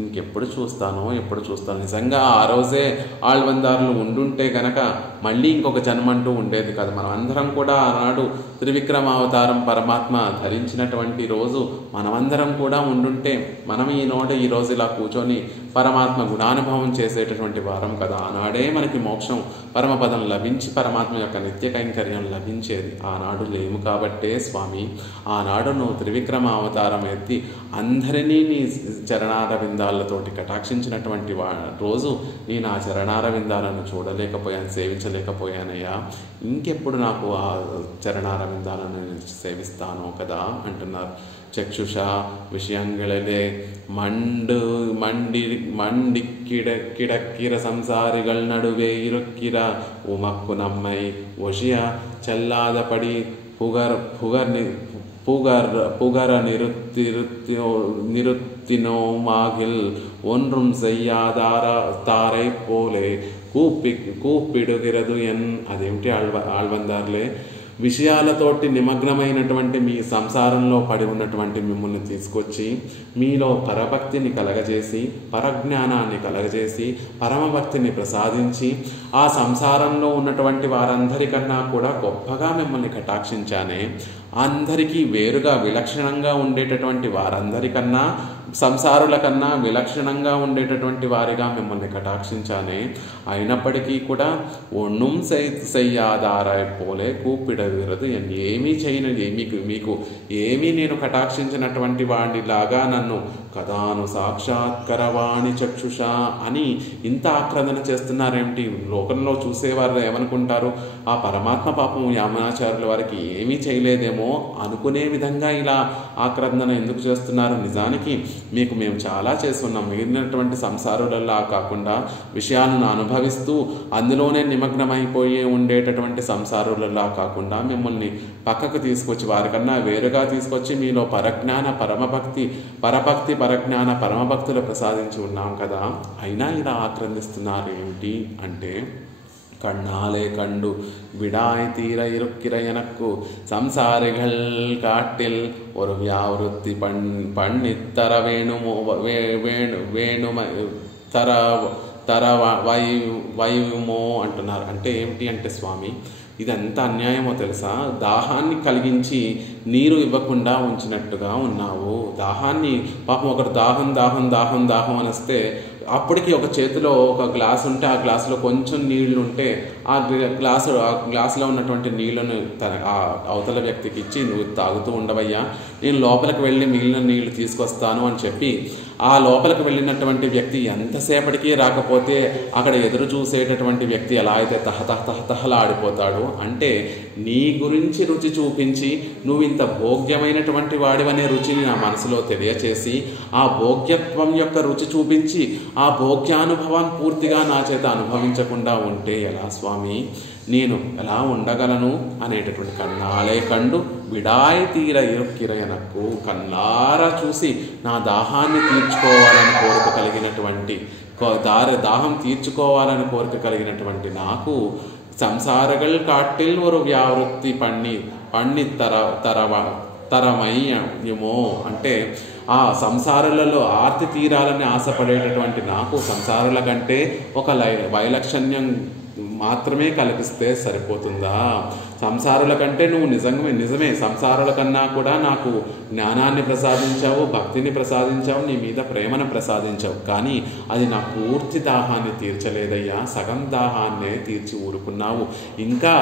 ఇంకెప్పుడు చూస్తానో ఎప్పుడు చూస్తాను. నిజంగా ఆ రోజే ఆళ్వందారులు ఉండుంటే గనక మళ్ళీ ఇంకొక జన్మంటూ ఉండేది కదా. మనం అందరం కూడా ఆనాడు త్రివిక్రమావతారం పరమాత్మ ధరించినటువంటి రోజు మనమందరం కూడా ఉండుంటే మనం ఈ రోజు ఇలా కూర్చొని పరమాత్మ గుణానుభవం చేసేటటువంటి వారం కదా. ఆనాడే మనకి మోక్షం పరమపదం లభించి పరమాత్మ యొక్క నిత్య కైంకర్యం లభించేది. ఆనాడు లేము కాబట్టే స్వామి, ఆనాడు నువ్వు త్రివిక్రమ అవతారం ఎత్తి అందరినీ నీ చరణార విందాలతోటి కటాక్షించినటువంటి రోజు నేను ఆ చరణార విందాలను చూడలేకపోయాను, సేవించలేకపోయానయ్యా. ఇంకెప్పుడు నాకు ఆ చరణార విందాలను సేవిస్తానో కదా అంటున్నారు. ಚಕ್ಷುಷ ವಿಷಯಗಳೇ ಮಂಡಿ ಕಿಡಕ್ಕಿರ ಸಂಸಾರಿಗಳ ನಡುವೆ ಇರುಕ್ಕಿರ ಉಮಕ್ಕು ನಮ್ಮೈ ಒಶಿಯ ಚೆಲ್ಲಾದ ಪಡಿ புகர நிறுத்தினோ மாகில் ஒன்றும் செய்யாதார தாரை போலே కూపిడుగిరదు ఎన్. అదేమిటి ఆళ్వందార్లే, విషయాలతోటి నిమగ్నమైనటువంటి మీ సంసారంలో పడి ఉన్నటువంటి మిమ్మల్ని తీసుకొచ్చి మీలో పరభక్తిని కలగజేసి పరజ్ఞానాన్ని కలగజేసి పరమభక్తిని ప్రసాదించి ఆ సంసారంలో ఉన్నటువంటి వారందరికన్నా కూడా గొప్పగా మిమ్మల్ని కటాక్షించానే. అందరికీ వేరుగా విలక్షణంగా ఉండేటటువంటి వారందరికన్నా సంసారుల కన్నా విలక్షణంగా ఉండేటటువంటి వారిగా మిమ్మల్ని కటాక్షించానే. అయినప్పటికీ కూడా ఒన్నుం సెయ్యాదారాయ్ పోలే కూపిడవిరదు, ఏమీ చేయను, మీకు ఏమీ నేను కటాక్షించినటువంటి వాడిలాగా నన్ను కదాను సాక్షాత్కరవాణి చక్షుష అని ఇంత ఆక్రందన చేస్తున్నారేమిటి? లోకంలో చూసేవారు ఏమనుకుంటారు? ఆ పరమాత్మ పాపం యామనాచార్యుల వారికి ఏమీ చేయలేదేమో అనుకునే విధంగా ఇలా ఆక్రందన ఎందుకు చేస్తున్నారు? నిజానికి మీకు మేము చాలా చేస్తున్నాం. మిగిలినటువంటి సంసారులలా కాకుండా విషయాలను అనుభవిస్తూ అందులోనే నిమగ్నమైపోయి ఉండేటటువంటి సంసారులలా కాకుండా మిమ్మల్ని పక్కకు తీసుకొచ్చి వారికన్నా వేరుగా తీసుకొచ్చి మీలో పరజ్ఞాన పరజ్ఞాన పరమభక్తులు ప్రసాదించి ఉన్నాం కదా. అయినా ఇలా ఆక్రందిస్తున్నారు ఏమిటి అంటే, கண்ணாலே கண்டு விடாய் தீர இருக்கிற எனக்கு சம்சாரிகள் காட்டில் ஒரு வியாவிருத்தி பண்ணித்தர వేణుమ తర వైమో అంటున్నారు. అంటే ఏమిటి అంటే స్వామి, ఇది ఎంత అన్యాయమో తెలుసా? దాహాన్ని కలిగించి నీరు ఇవ్వకుండా ఉంచినట్టుగా ఉన్నావు. దాహాన్ని పాపం ఒకరు దాహం దాహం దాహం దాహం అని వస్తే అప్పటికి ఒక చేతిలో ఒక గ్లాస్ ఉంటే ఆ గ్లాసులో కొంచెం నీళ్లు ఉంటే ఆ గ్లాసులో ఉన్నటువంటి నీళ్లను ఆ అవతల వ్యక్తికి ఇచ్చి, నువ్వు తాగుతూ ఉండవయ్యా, నేను లోపలికి వెళ్ళి మిగిలిన నీళ్లు తీసుకొస్తాను అని చెప్పి ఆ లోపలికి వెళ్ళినటువంటి వ్యక్తి ఎంతసేపటికి రాకపోతే అక్కడ ఎదురు చూసేటటువంటి వ్యక్తి ఎలా అయితే తహతహలా ఆడిపోతాడు. అంటే నీ గురించి రుచి చూపించి నువ్వు ఇంత భోగ్యమైనటువంటి వాడివనే రుచిని నా మనసులో తెలియచేసి ఆ భోగ్యత్వం యొక్క రుచి చూపించి ఆ భోగ్యానుభవాన్ని పూర్తిగా నా చేత అనుభవించకుండా ఉంటే ఎలా స్వామి, నేను ఎలా ఉండగలను అనేటటువంటి కన్నాలే కండు విడాయి తీర ఇరుక్కిరయనకు, కన్నారా చూసి నా దాహాన్ని తీర్చుకోవాలని కోరిక కలిగినటువంటి దాహం తీర్చుకోవాలని కోరిక కలిగినటువంటి నాకు సంసారగల్ కాట్టిల్ ఒక వ్యావృత్తి పన్ని తరమయ్యమో అంటే ఆ సంసారులలో ఆర్తి తీరాలని ఆశపడేటటువంటి నాకు సంసారుల కంటే ఒక వైలక్షణ్యం మాత్రమే కల్పిస్తే సరిపోతుందా? సంసారుల కంటే నువ్వు నిజమే సంసారుల కన్నా కూడా నాకు జ్ఞానాన్ని ప్రసాదించావు, భక్తిని ప్రసాదించావు, నీ మీద ప్రేమను ప్రసాదించావు. కానీ అది నా పూర్తి దాహాన్ని తీర్చలేదయ్యా, సగం దాహాన్నే తీర్చి ఊరుకున్నావు. ఇంకా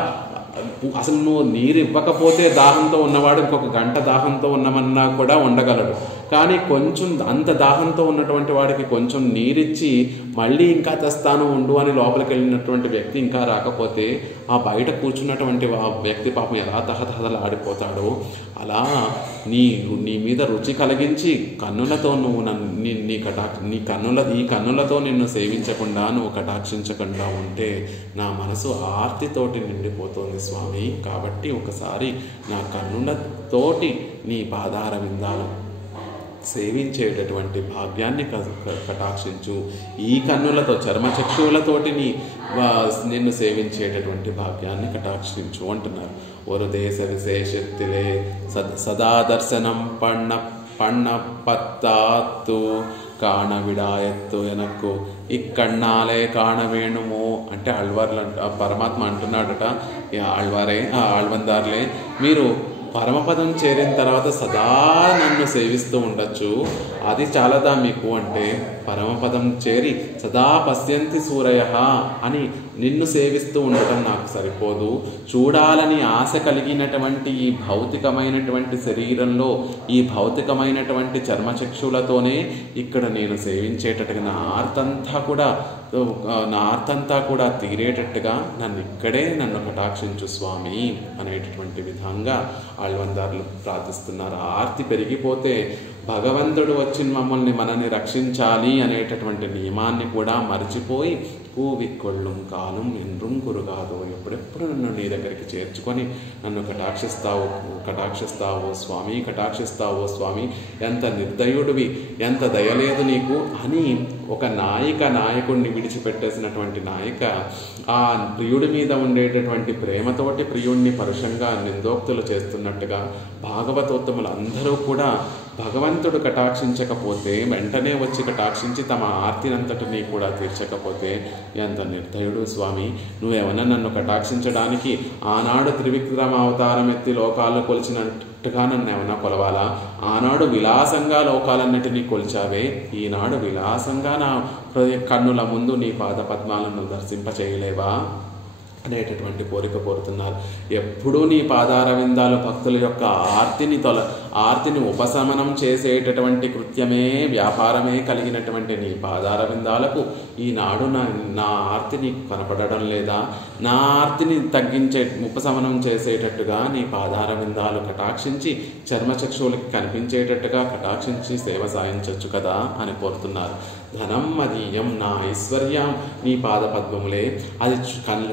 అసలు నువ్వు నీరు ఇవ్వకపోతే దాహంతో ఉన్నవాడు ఇంకొక గంట దాహంతో ఉన్నమన్నా కూడా ఉండగలడు. కానీ కొంచెం అంత దాహంతో ఉన్నటువంటి వాడికి కొంచెం నీరిచ్చి మళ్ళీ ఇంకా తెస్తాను ఉండు అని లోపలికి వెళ్ళినటువంటి వ్యక్తి ఇంకా రాకపోతే ఆ బయట కూర్చున్నటువంటి ఆ వ్యక్తి పాపం ఎలా తహతహలు ఆడిపోతాడో అలా నీ మీద రుచి కలిగించి కన్నులతో నువ్వు ఈ కన్నులతో నిన్ను సేవించకుండా నువ్వు కటాక్షించకుండా ఉంటే నా మనసు ఆర్తితోటి నిండిపోతుంది స్వామి. కాబట్టి ఒకసారి నా కన్నులతోటి నీ పాదార విందాలు సేవించేటటువంటి భాగ్యాన్ని కటాక్షించు. ఈ కన్నులతో చర్మచక్షువులతోటి నిన్ను సేవించేటటువంటి భాగ్యాన్ని కటాక్షించు అంటున్నారు. ఒక దేశ విశేషత్తిలే సదా దర్శనం పಣ್ణ పత్తాత్తు కాణ విడాయత్తు ఎనక్కు ఇక్కన్నాలే కాణవేణుము అంటే పరమాత్మ అంటున్నాడట, ఆళ్వందార్లే మీరు పరమపదం చేరిన తర్వాత సదా నన్ను సేవిస్తూ ఉండొచ్చు, అది చాలదా మీకు అంటే పరమపదం చేరి సదా పశ్యంతి సూరయ అని నిన్ను సేవిస్తూ ఉండటం నాకు సరిపోదు. చూడాలని ఆశ కలిగినటువంటి ఈ భౌతికమైనటువంటి శరీరంలో ఈ భౌతికమైనటువంటి చర్మచక్షులతోనే ఇక్కడ నేను సేవించేటట్టుగా నా ఆర్తంతా కూడా తీరేటట్టుగా నన్ను కటాక్షించు స్వామి అనేటటువంటి విధంగా ఆళ్వందారులు ప్రార్థిస్తున్నారు. ఆర్తి పెరిగిపోతే భగవంతుడు వచ్చి మనల్ని రక్షించాలి అనేటటువంటి నియమాన్ని కూడా మర్చిపోయి కూవిక్కొళ్ళం కాలం ఎండ్రుం కురుగాదు, ఎప్పుడెప్పుడు నన్ను నీ దగ్గరికి చేర్చుకొని నన్ను కటాక్షిస్తావో స్వామి, ఎంత నిర్దయుడివి, ఎంత దయలేదు నీకు అని ఒక నాయకుడిని విడిచిపెట్టేసినటువంటి నాయిక ఆ ప్రియుడి మీద ఉండేటటువంటి ప్రేమతోటి ప్రియుడిని పరుషంగా నిందోక్తులు చేస్తున్నట్టుగా భాగవతోత్తములు అందరూ కూడా భగవంతుడు కటాక్షించకపోతే వెంటనే వచ్చి కటాక్షించి తమ ఆర్తినంతటినీ కూడా తీర్చకపోతే ఎంత నిర్దయుడు స్వామి. నువ్వేమన్నా నన్ను కటాక్షించడానికి ఆనాడు త్రివిక్రమ అవతారం ఎత్తి లోకాలు కొలిచినట్టుగా నన్ను ఏమన్నా కొలవాలా? ఆనాడు విలాసంగా లోకాలన్నిటినీ కొలిచావే, ఈనాడు విలాసంగా నా కన్నుల ముందు నీ పాద పద్మాలను దర్శింపచేయలేవా అనేటటువంటి కోరిక కోరుతున్నారు. ఎప్పుడూ నీ పాదారవిందాలు భక్తుల యొక్క ఆర్తిని ఉపశమనం చేసేటటువంటి కృత్యమే వ్యాపారమే కలిగినటువంటి నీ పాదారవిందాలకు ఈనాడు నా ఆర్తిని కనపడడం లేదా? నా ఆర్తిని ఉపశమనం చేసేటట్టుగా నీ పాదారవిందాలు కటాక్షించి చర్మచక్షువులకి కనిపించేటట్టుగా కటాక్షించి సేవ సాయించవచ్చు కదా అని కోరుతున్నారు. ధనం మదీయం, నా ఐశ్వర్యం నీ పాదపద్మములే, అది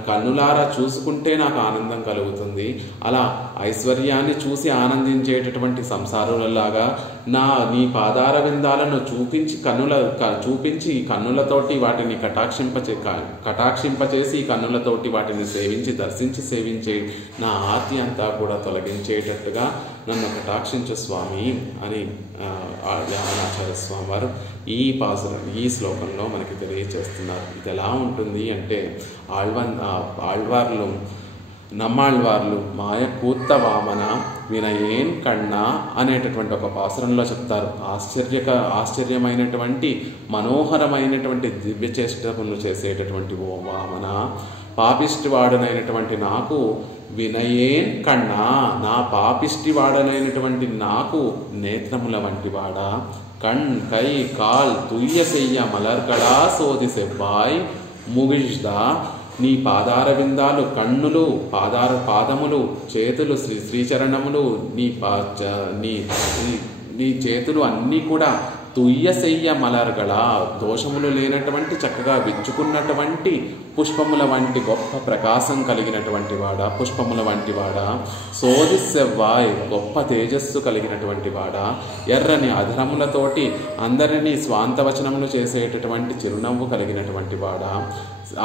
కన్నులారా చూసుకుంటే నాకు ఆనందం కలుగుతుంది. అలా ఐశ్వర్యాన్ని చూసి ఆనందించేటటువంటి సంసారులలాగా నీ పాదార విందాలను చూపించి కన్నులతోటి వాటిని కటాక్షింపచేసి కన్నులతోటి వాటిని దర్శించి సేవించే నా ఆర్తి అంతా కూడా తొలగించేటట్టుగా నన్ను కటాక్షించు స్వామి అని యామనాచార్య స్వామి వారు ఈ శ్లోకంలో మనకి తెలియచేస్తున్నారు. ఇది ఎలా ఉంటుంది అంటే ఆళ్వార్లు నమ్మాళ్ళవార్లు మాయ కూత్త వామన వినయేన్ కన్నా అనేటటువంటి ఒక పాసురంలో చెప్తారు. ఆశ్చర్యమైనటువంటి మనోహరమైనటువంటి దివ్యచేష్టములు చేసేటటువంటి ఓ వామన, పాపిష్టివాడనైనటువంటి నాకు వినయేన్ కన్నా, నా పాపిష్టివాడనైనటువంటి నాకు నేత్రముల వంటివాడా, కణ్ కై కాల్ తుయ్య సెయ్య మలర్గళా సోది సెవ్వాయ్ ముగిష్దా, నీ పాదార విందాలు, కన్నులు, పాదములు, చేతులు, శ్రీచరణములు, నీ చేతులు అన్నీ కూడా తుయ్యసెయ్య మలర్గళ, దోషములు లేనటువంటి చక్కగా విచ్చుకున్నటువంటి పుష్పముల వంటి గొప్ప ప్రకాశం కలిగినటువంటి వాడా, పుష్పముల వంటి వాడా, సోదిస్సెవ్వాయ్ గొప్ప తేజస్సు కలిగినటువంటి వాడా, ఎర్రని అధరములతోటి అందరినీ స్వాంతవచనములు చేసేటటువంటి చిరునవ్వు కలిగినటువంటి వాడా,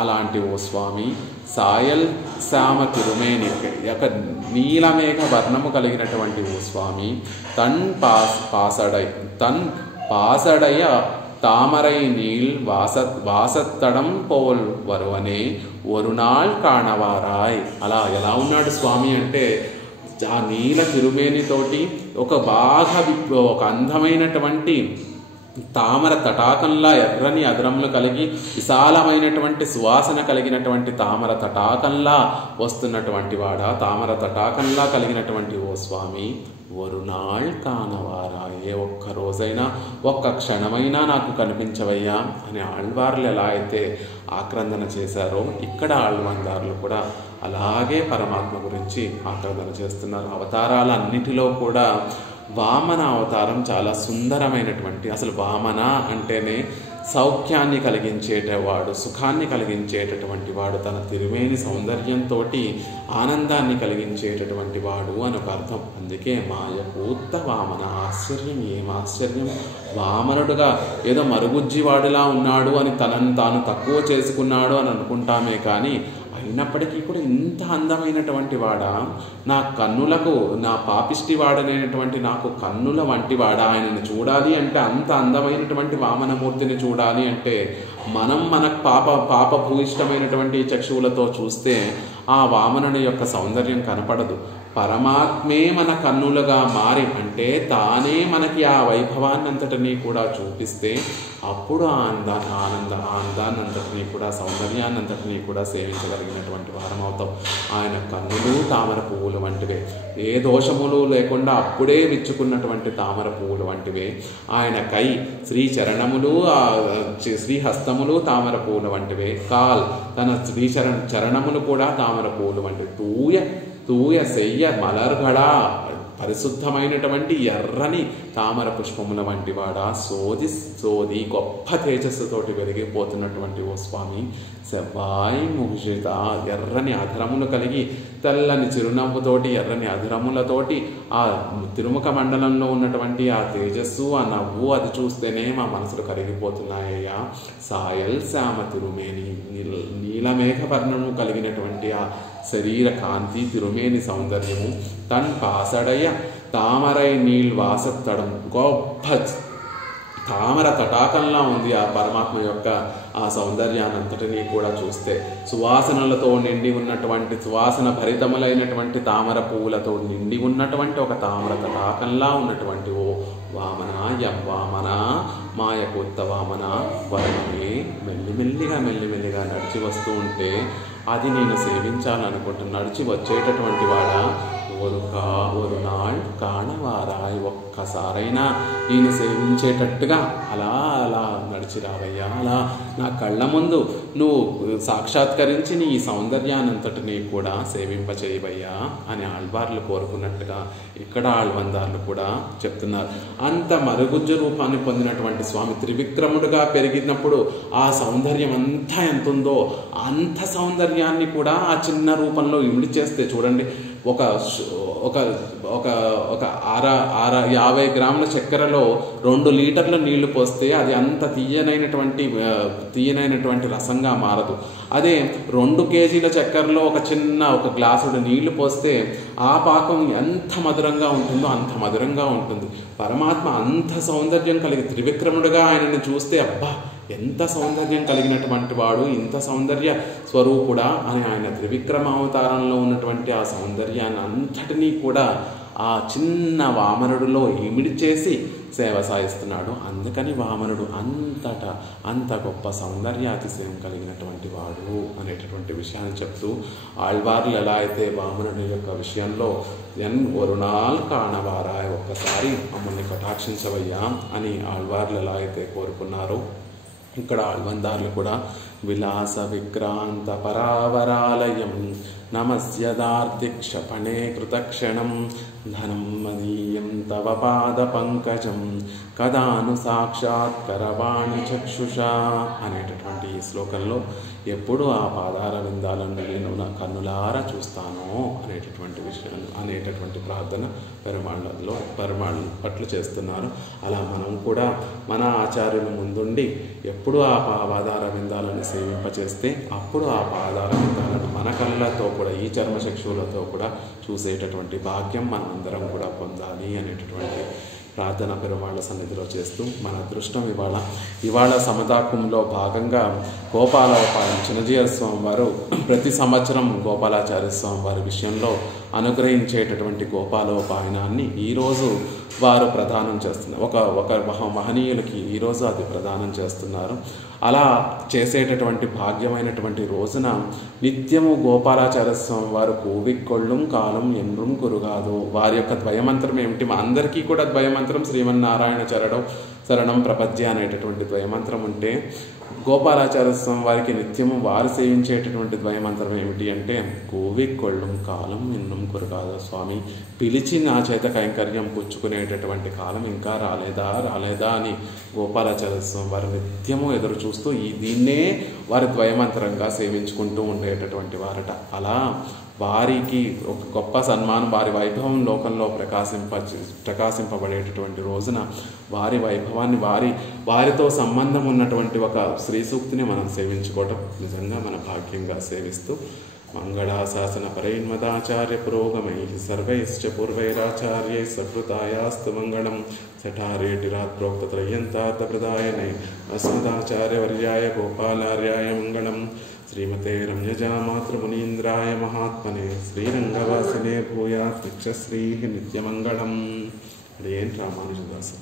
అలాంటి ఓ స్వామి సాయల్ శ్యామ తిరుమేని యొక్క నీలమేఘ వర్ణము కలిగినటువంటి ఓ స్వామి, తన్ పాసడయ తామరై నీల్ వాసత్తడం పోల్ వరువనే ఒరునాళ్ కాణవారాయ్. అలా ఎలా ఉన్నాడు స్వామి అంటే ఆ నీల తిరుమేనితోటి ఒక అందమైనటువంటి తామర తటాకంలా ఎర్రని అదరములు కలిగి విశాలమైనటువంటి సువాసన కలిగినటువంటి తామర తటాకంలా వస్తున్నటువంటి వాడా, తామర తటాకంలా కలిగినటువంటి ఓ స్వామి, ఒరునాళ్ కానవారా, ఏ ఒక్క రోజైనా ఒక్క క్షణమైనా నాకు కనిపించవయ్యా అని ఆళ్వార్లు ఎలా అయితే ఆక్రందన చేశారో ఇక్కడ ఆళ్వార్లు కూడా అలాగే పరమాత్మ గురించి ఆక్రందన చేస్తున్నారు. అవతారాలన్నిటిలో కూడా వామన అవతారం చాలా సుందరమైనటువంటి, అసలు వామన అంటేనే సౌఖ్యాన్ని కలిగించేటవాడు, సుఖాన్ని కలిగించేటటువంటి వాడు, తన తిరుమేని సౌందర్యంతో ఆనందాన్ని కలిగించేటటువంటి వాడు అని ఒక అర్థం. అందుకే మాయకూత్త వామన, ఆశ్చర్యం, ఏం ఆశ్చర్యం, వామనుడుగా ఏదో మరుగుజ్జివాడులా ఉన్నాడు అని తనను తాను తక్కువ చేసుకున్నాడు అని అనుకుంటామే కానీ అయినప్పటికీ కూడా ఇంత అందమైనటువంటి వాడా, నా కన్నులకు, నా పాపిష్టి వాడనైనటువంటి నాకు కన్నుల వంటి వాడా, ఆయనను చూడాలి అంటే అంత అందమైనటువంటి వామనమూర్తిని చూడాలి అంటే మనకు పాపభూయిష్టమైనటువంటి చక్షువులతో చూస్తే ఆ వామనుని యొక్క సౌందర్యం కనపడదు. పరమాత్మే మన కన్నులుగా మారి అంటే తానే మనకి ఆ వైభవాన్నంతటినీ కూడా చూపిస్తే అప్పుడు ఆ ఆనందాన్నంతటినీ కూడా, సౌందర్యాన్నంతటినీ కూడా సేవించగలిగినటువంటి వారం అవుతాం. ఆయన కన్నులు తామర పువ్వులు వంటివే, ఏ దోషములు లేకుండా అప్పుడే విచ్చుకున్నటువంటి తామర పువ్వులు వంటివే. ఆయన కై శ్రీచరణములు, శ్రీహస్తములు తామర పువ్వులు వంటివే. కాల్ తన చరణములు కూడా తామర పువ్వులు వంటివి. తూయ సెయ్య మలర్గడా, పరిశుద్ధమైనటువంటి ఎర్రని తామర పుష్పముల వంటి వాడా, సోది గొప్ప తేజస్సుతోటి వెలిగిపోతున్నటువంటి ఓ స్వామి, సెవ్వాయి ముగిత, ఎర్రని అధరములు కలిగి తెల్లని చిరునవ్వుతోటి, ఎర్రని అధరములతోటి ఆ తిరుముఖ మండలంలో ఉన్నటువంటి ఆ తేజస్సు, ఆ నవ్వు, అది చూస్తేనే మా మనసులు కరిగిపోతున్నాయ్యా. సాయల్ శ్యామ తిరుమేని, నీలమేఘ వర్ణము కలిగినటువంటి ఆ శరీర కాంతి, తిరుమేని సౌందర్యము, తన్ పాసడయ తామరై నీల్ వాసత్తడం, గొప్ప తామర తటాకంలా ఉంది ఆ పరమాత్మ యొక్క ఆ సౌందర్యాన్నంతటినీ కూడా చూస్తే. సువాసనలతో నిండి ఉన్నటువంటి, సువాసన భరితములైనటువంటి తామర పువ్వులతో నిండి ఉన్నటువంటి ఒక తామర తటాకంలా ఉన్నటువంటి ఓ వామన, వామన, మాయకూత్త వామన వరణమే. మెల్లిమెల్లిగా నడిచి వస్తూ ఉంటే అది నేను సేవించాలనుకుంటున్నా. నడిచి వచ్చేటటువంటి వాడా, ఒరునాళ్ కాణవారాయ్, ఒక్కసారైనా నేను సేవించేటట్టుగా అలా నడిచి రావయ్యా, అలా నా కళ్ళ ముందు నువ్వు సాక్షాత్కరించి నీ సౌందర్యానంతటినీ కూడా సేవింపచేయవయ్యా అని ఆళ్వార్లు కోరుకున్నట్టుగా ఇక్కడ ఆళ్వందార్లు కూడా చెప్తున్నారు. అంత మరుగుజ్జు రూపాన్ని పొందినటువంటి స్వామి త్రివిక్రముడుగా పెరిగినప్పుడు ఆ సౌందర్యం అంతా ఎంత ఉందో అంత సౌందర్యాన్ని కూడా ఆ చిన్న రూపంలో ఇమిడి చేస్తే చూడండి, ఒక 50 గ్రాముల చక్కెరలో 2 లీటర్ల నీళ్లు పోస్తే అది అంత తీయనైనటువంటి రసంగా మారదు. అదే 2 కేజీల చక్కెరలో ఒక గ్లాసుడు నీళ్లు పోస్తే ఆ పాకం ఎంత మధురంగా ఉంటుందో అంత మధురంగా ఉంటుంది. పరమాత్మ అంత సౌందర్యం కలిగి త్రివిక్రముడుగా ఆయనని చూస్తే అబ్బా ఎంత సౌందర్యం కలిగినటువంటి వాడు, ఇంత సౌందర్య స్వరూపుడా అని ఆయన త్రివిక్రమావతారంలో ఉన్నటువంటి ఆ సౌందర్యాన్ని అంతటినీ కూడా ఆ చిన్న వామనుడిలో ఇమిడి చేసి సేవ సాయిస్తున్నాడు. అందుకని వామనుడు అంత గొప్ప సౌందర్యాతిశయం కలిగినటువంటి వాడు అనేటటువంటి విషయాన్ని చెప్తూ ఆళ్వార్లు ఎలా అయితే వామనుడి యొక్క విషయంలో ఒక నాள் కాణవారాయ్, ఒక్కసారి మమ్మల్ని కటాక్షించవయ్యా అని ఆళ్వార్లు ఎలా అయితే కోరుకున్నారో, ఇక్కడ ఆళ్వందార్లు కూడా విలాస విక్రాంత పరావరాలయం నమస్యదార్తిక్షపణే కృతక్షణం ధనం మదీయం తవ పాద పంకజం కదాను సాక్షాత్కరవాణి చక్షుషా అనేటటువంటి ఈ శ్లోకంలో ఎప్పుడు ఆ పాదాల విందాలను నేను నా కన్నులారా చూస్తాను అనేటటువంటి విషయం అనేటటువంటి ప్రార్థన పెరుమాళ్ళు పట్ల చేస్తున్నారు. అలా మనం కూడా మన ఆచార్యుల ముందుండి ఎప్పుడు ఆ పాదాల విందాలను సేవింపచేస్తే అప్పుడు ఆ పాదాల విందాలను మన కళ్ళతో కూడా ఈ చర్మచక్షువులతో కూడా చూసేటటువంటి భాగ్యం మనమందరం కూడా పొందాలి అనేటటువంటి ప్రార్థన పెరుమాళ్ళ సన్నిధిలో చేస్తూ మన అదృష్టం ఇవాళ సమదాకంలో భాగంగా గోపాలోపాయం చిన్నజీయ స్వామి వారు ప్రతి సంవత్సరం గోపాలాచార్య స్వామి వారి విషయంలో అనుగ్రహించేటటువంటి గోపాలోపాయనాన్ని ఈరోజు వారు ప్రదానం చేస్తున్నారు. ఒక మహనీయులకి ఈరోజు అది ప్రదానం చేస్తున్నారు. అలా చేసేటటువంటి భాగ్యమైనటువంటి రోజున నిత్యము గోపాలాచార్య స్వామి వారు కూవిక్కొళ్ళం కాలం ఎన్rum కురుగాదు, వారి యొక్క ద్వయమంత్రం ఏమిటి? అందరికీ కూడా ద్వయమంత్రం శ్రీమన్నారాయణ శరణం ప్రపద్య అనేటటువంటి ద్వయమంత్రం ఉంటే, గోపాలాచార్య స్వామి వారికి నిత్యము వారు సేవించేటటువంటి ద్వయమంత్రం ఏమిటి అంటే కూవిక్కొళ్ళం కాలం ఎన్rum కురుగాదు, స్వామి పిలిచి నా చేత కైంకర్యం పుచ్చుకునేటటువంటి కాలం ఇంకా రాలేదా అని గోపాలాచార్య స్వామి వారు నిత్యము ఎదురు చూస్తూ దీన్నే వారి ద్వయమంత్రంగా సేవించుకుంటూ ఉండేటటువంటి వారట. అలా వారికి ఒక గొప్ప సన్మానం, వారి వైభవం లోకంలో ప్రకాశింపబడేటటువంటి రోజున వారి వైభవాన్ని వారితో సంబంధం ఉన్నటువంటి ఒక శ్రీ సూక్తిని మనం సేవించుకోవటం నిజంగా మన భాగ్యంగా సేవిస్తూ మంగళాశాసన పరైన్మదాచార్య పురోగమై సర్వైశ్చ పూర్వైరాచార్యై సకృతాయాస్తు మంగళం సఠారేటిరాత్రోక్త త్రయ్యంతార్థప్రదాయనే అస్మదాచార్యవర్యాయ గోపాలార్యాయ మంగళం. శ్రీమతే రమ్యజా మాతృమునీంద్రాయ మహాత్మనే శ్రీరంగవాసినే భూయాత్ నిత్యశ్రీ నిత్యమంగళం. అదేం రామానుజదాసు.